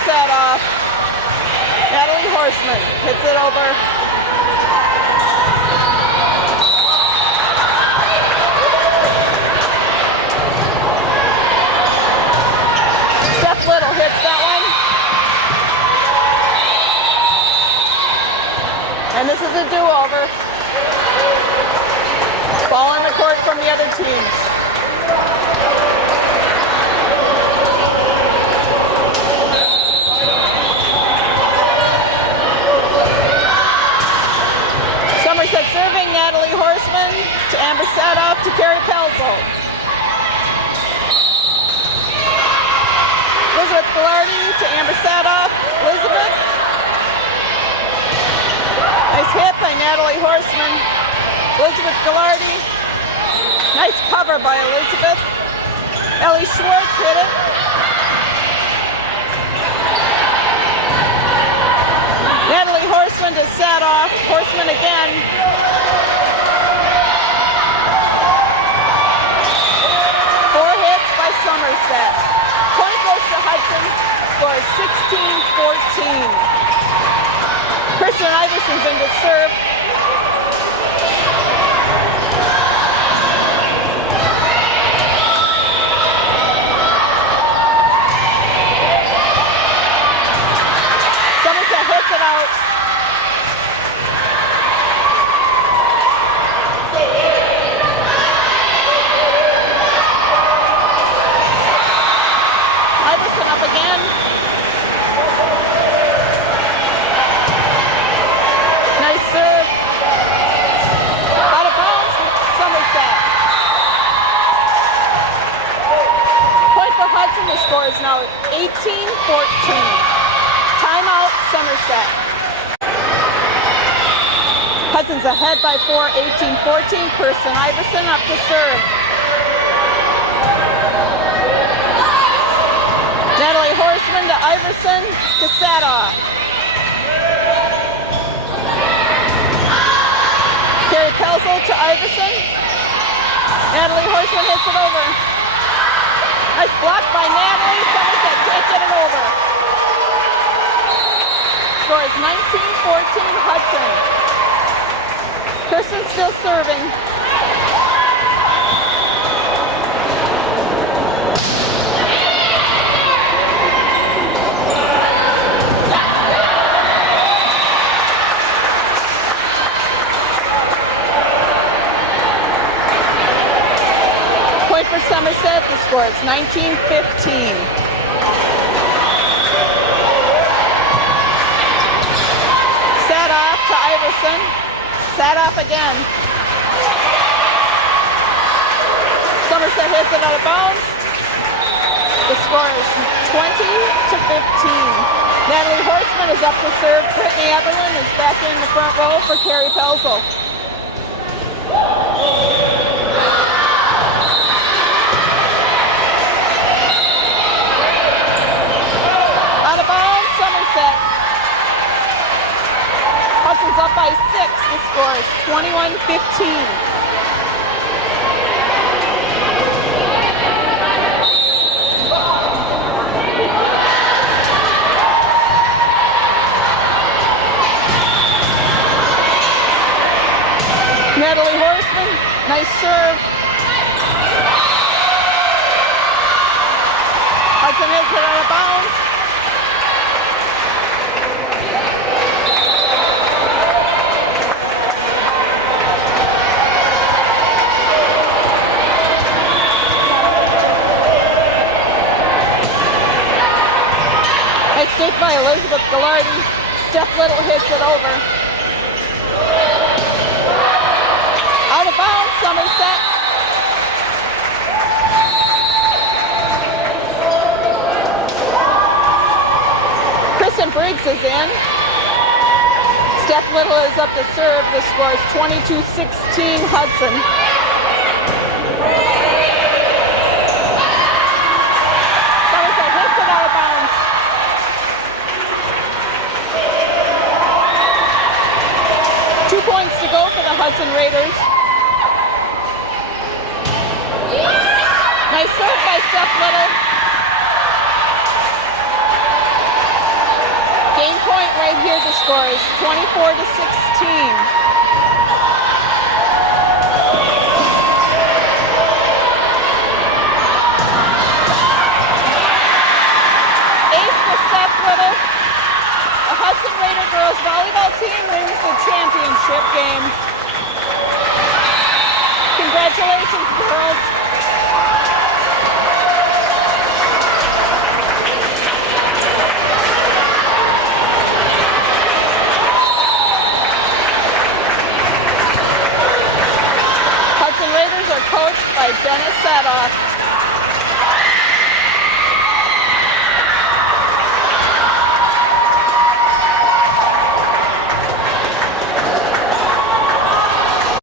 Sadoff. Natalie Horseman hits it over. Steph Little hits that one. And this is a do-over. Ball on the court from the other teams. Somerset serving, Natalie Horseman to Amber Sadoff to Carrie Pelzel. Elizabeth Gallardi to Amber Sadoff. Elizabeth. Nice hit by Natalie Horseman. Elizabeth Gallardi. Nice cover by Elizabeth. Ellie Schwartz hit it. Natalie Horseman to Sadoff. Horseman again. Four hits by Somerset. Point goes to Hudson. Score 16-14. Kristen Iverson's in to serve. Somerset hits it out. Iverson up again. Nice serve. Out of bounds, Somerset. Point for Hudson. The score is now 18-14. Timeout, Somerset. Hudson's ahead by 4, 18-14. Kirsten Iverson up to serve. Natalie Horseman to Iverson to Sadoff. Carrie Pelzel to Iverson. Natalie Horseman hits it over. Nice block by Natalie. Somerset can't get it over. Score is 19-14 Hudson. Kirsten still serving. Point for Somerset. The score is 19-15. Sadoff to Iverson. Sadoff again. Somerset hits it out of bounds. The score is 20-15. Natalie Horseman is up to serve. Brittany Eberlin is back in the front row for Carrie Pelzel. Out of bounds, Somerset. Hudson's up by 6. The score is 21-15. Escaped by Elizabeth Gallardi. Steph Little hits it over. Out of bounds, Somerset. Kristen Briggs is in. Steph Little is up to serve. The score is 22-16 Hudson. Somerset hits it out of bounds. Points to go for the Hudson Raiders. Nice serve by Steph Little. Game point right here. The score is 24-16. Ace for Steph Little. The Hudson Raider girls volleyball team wins the championship game. Congratulations, girls. Hudson Raiders are coached by Dennis Sadoff.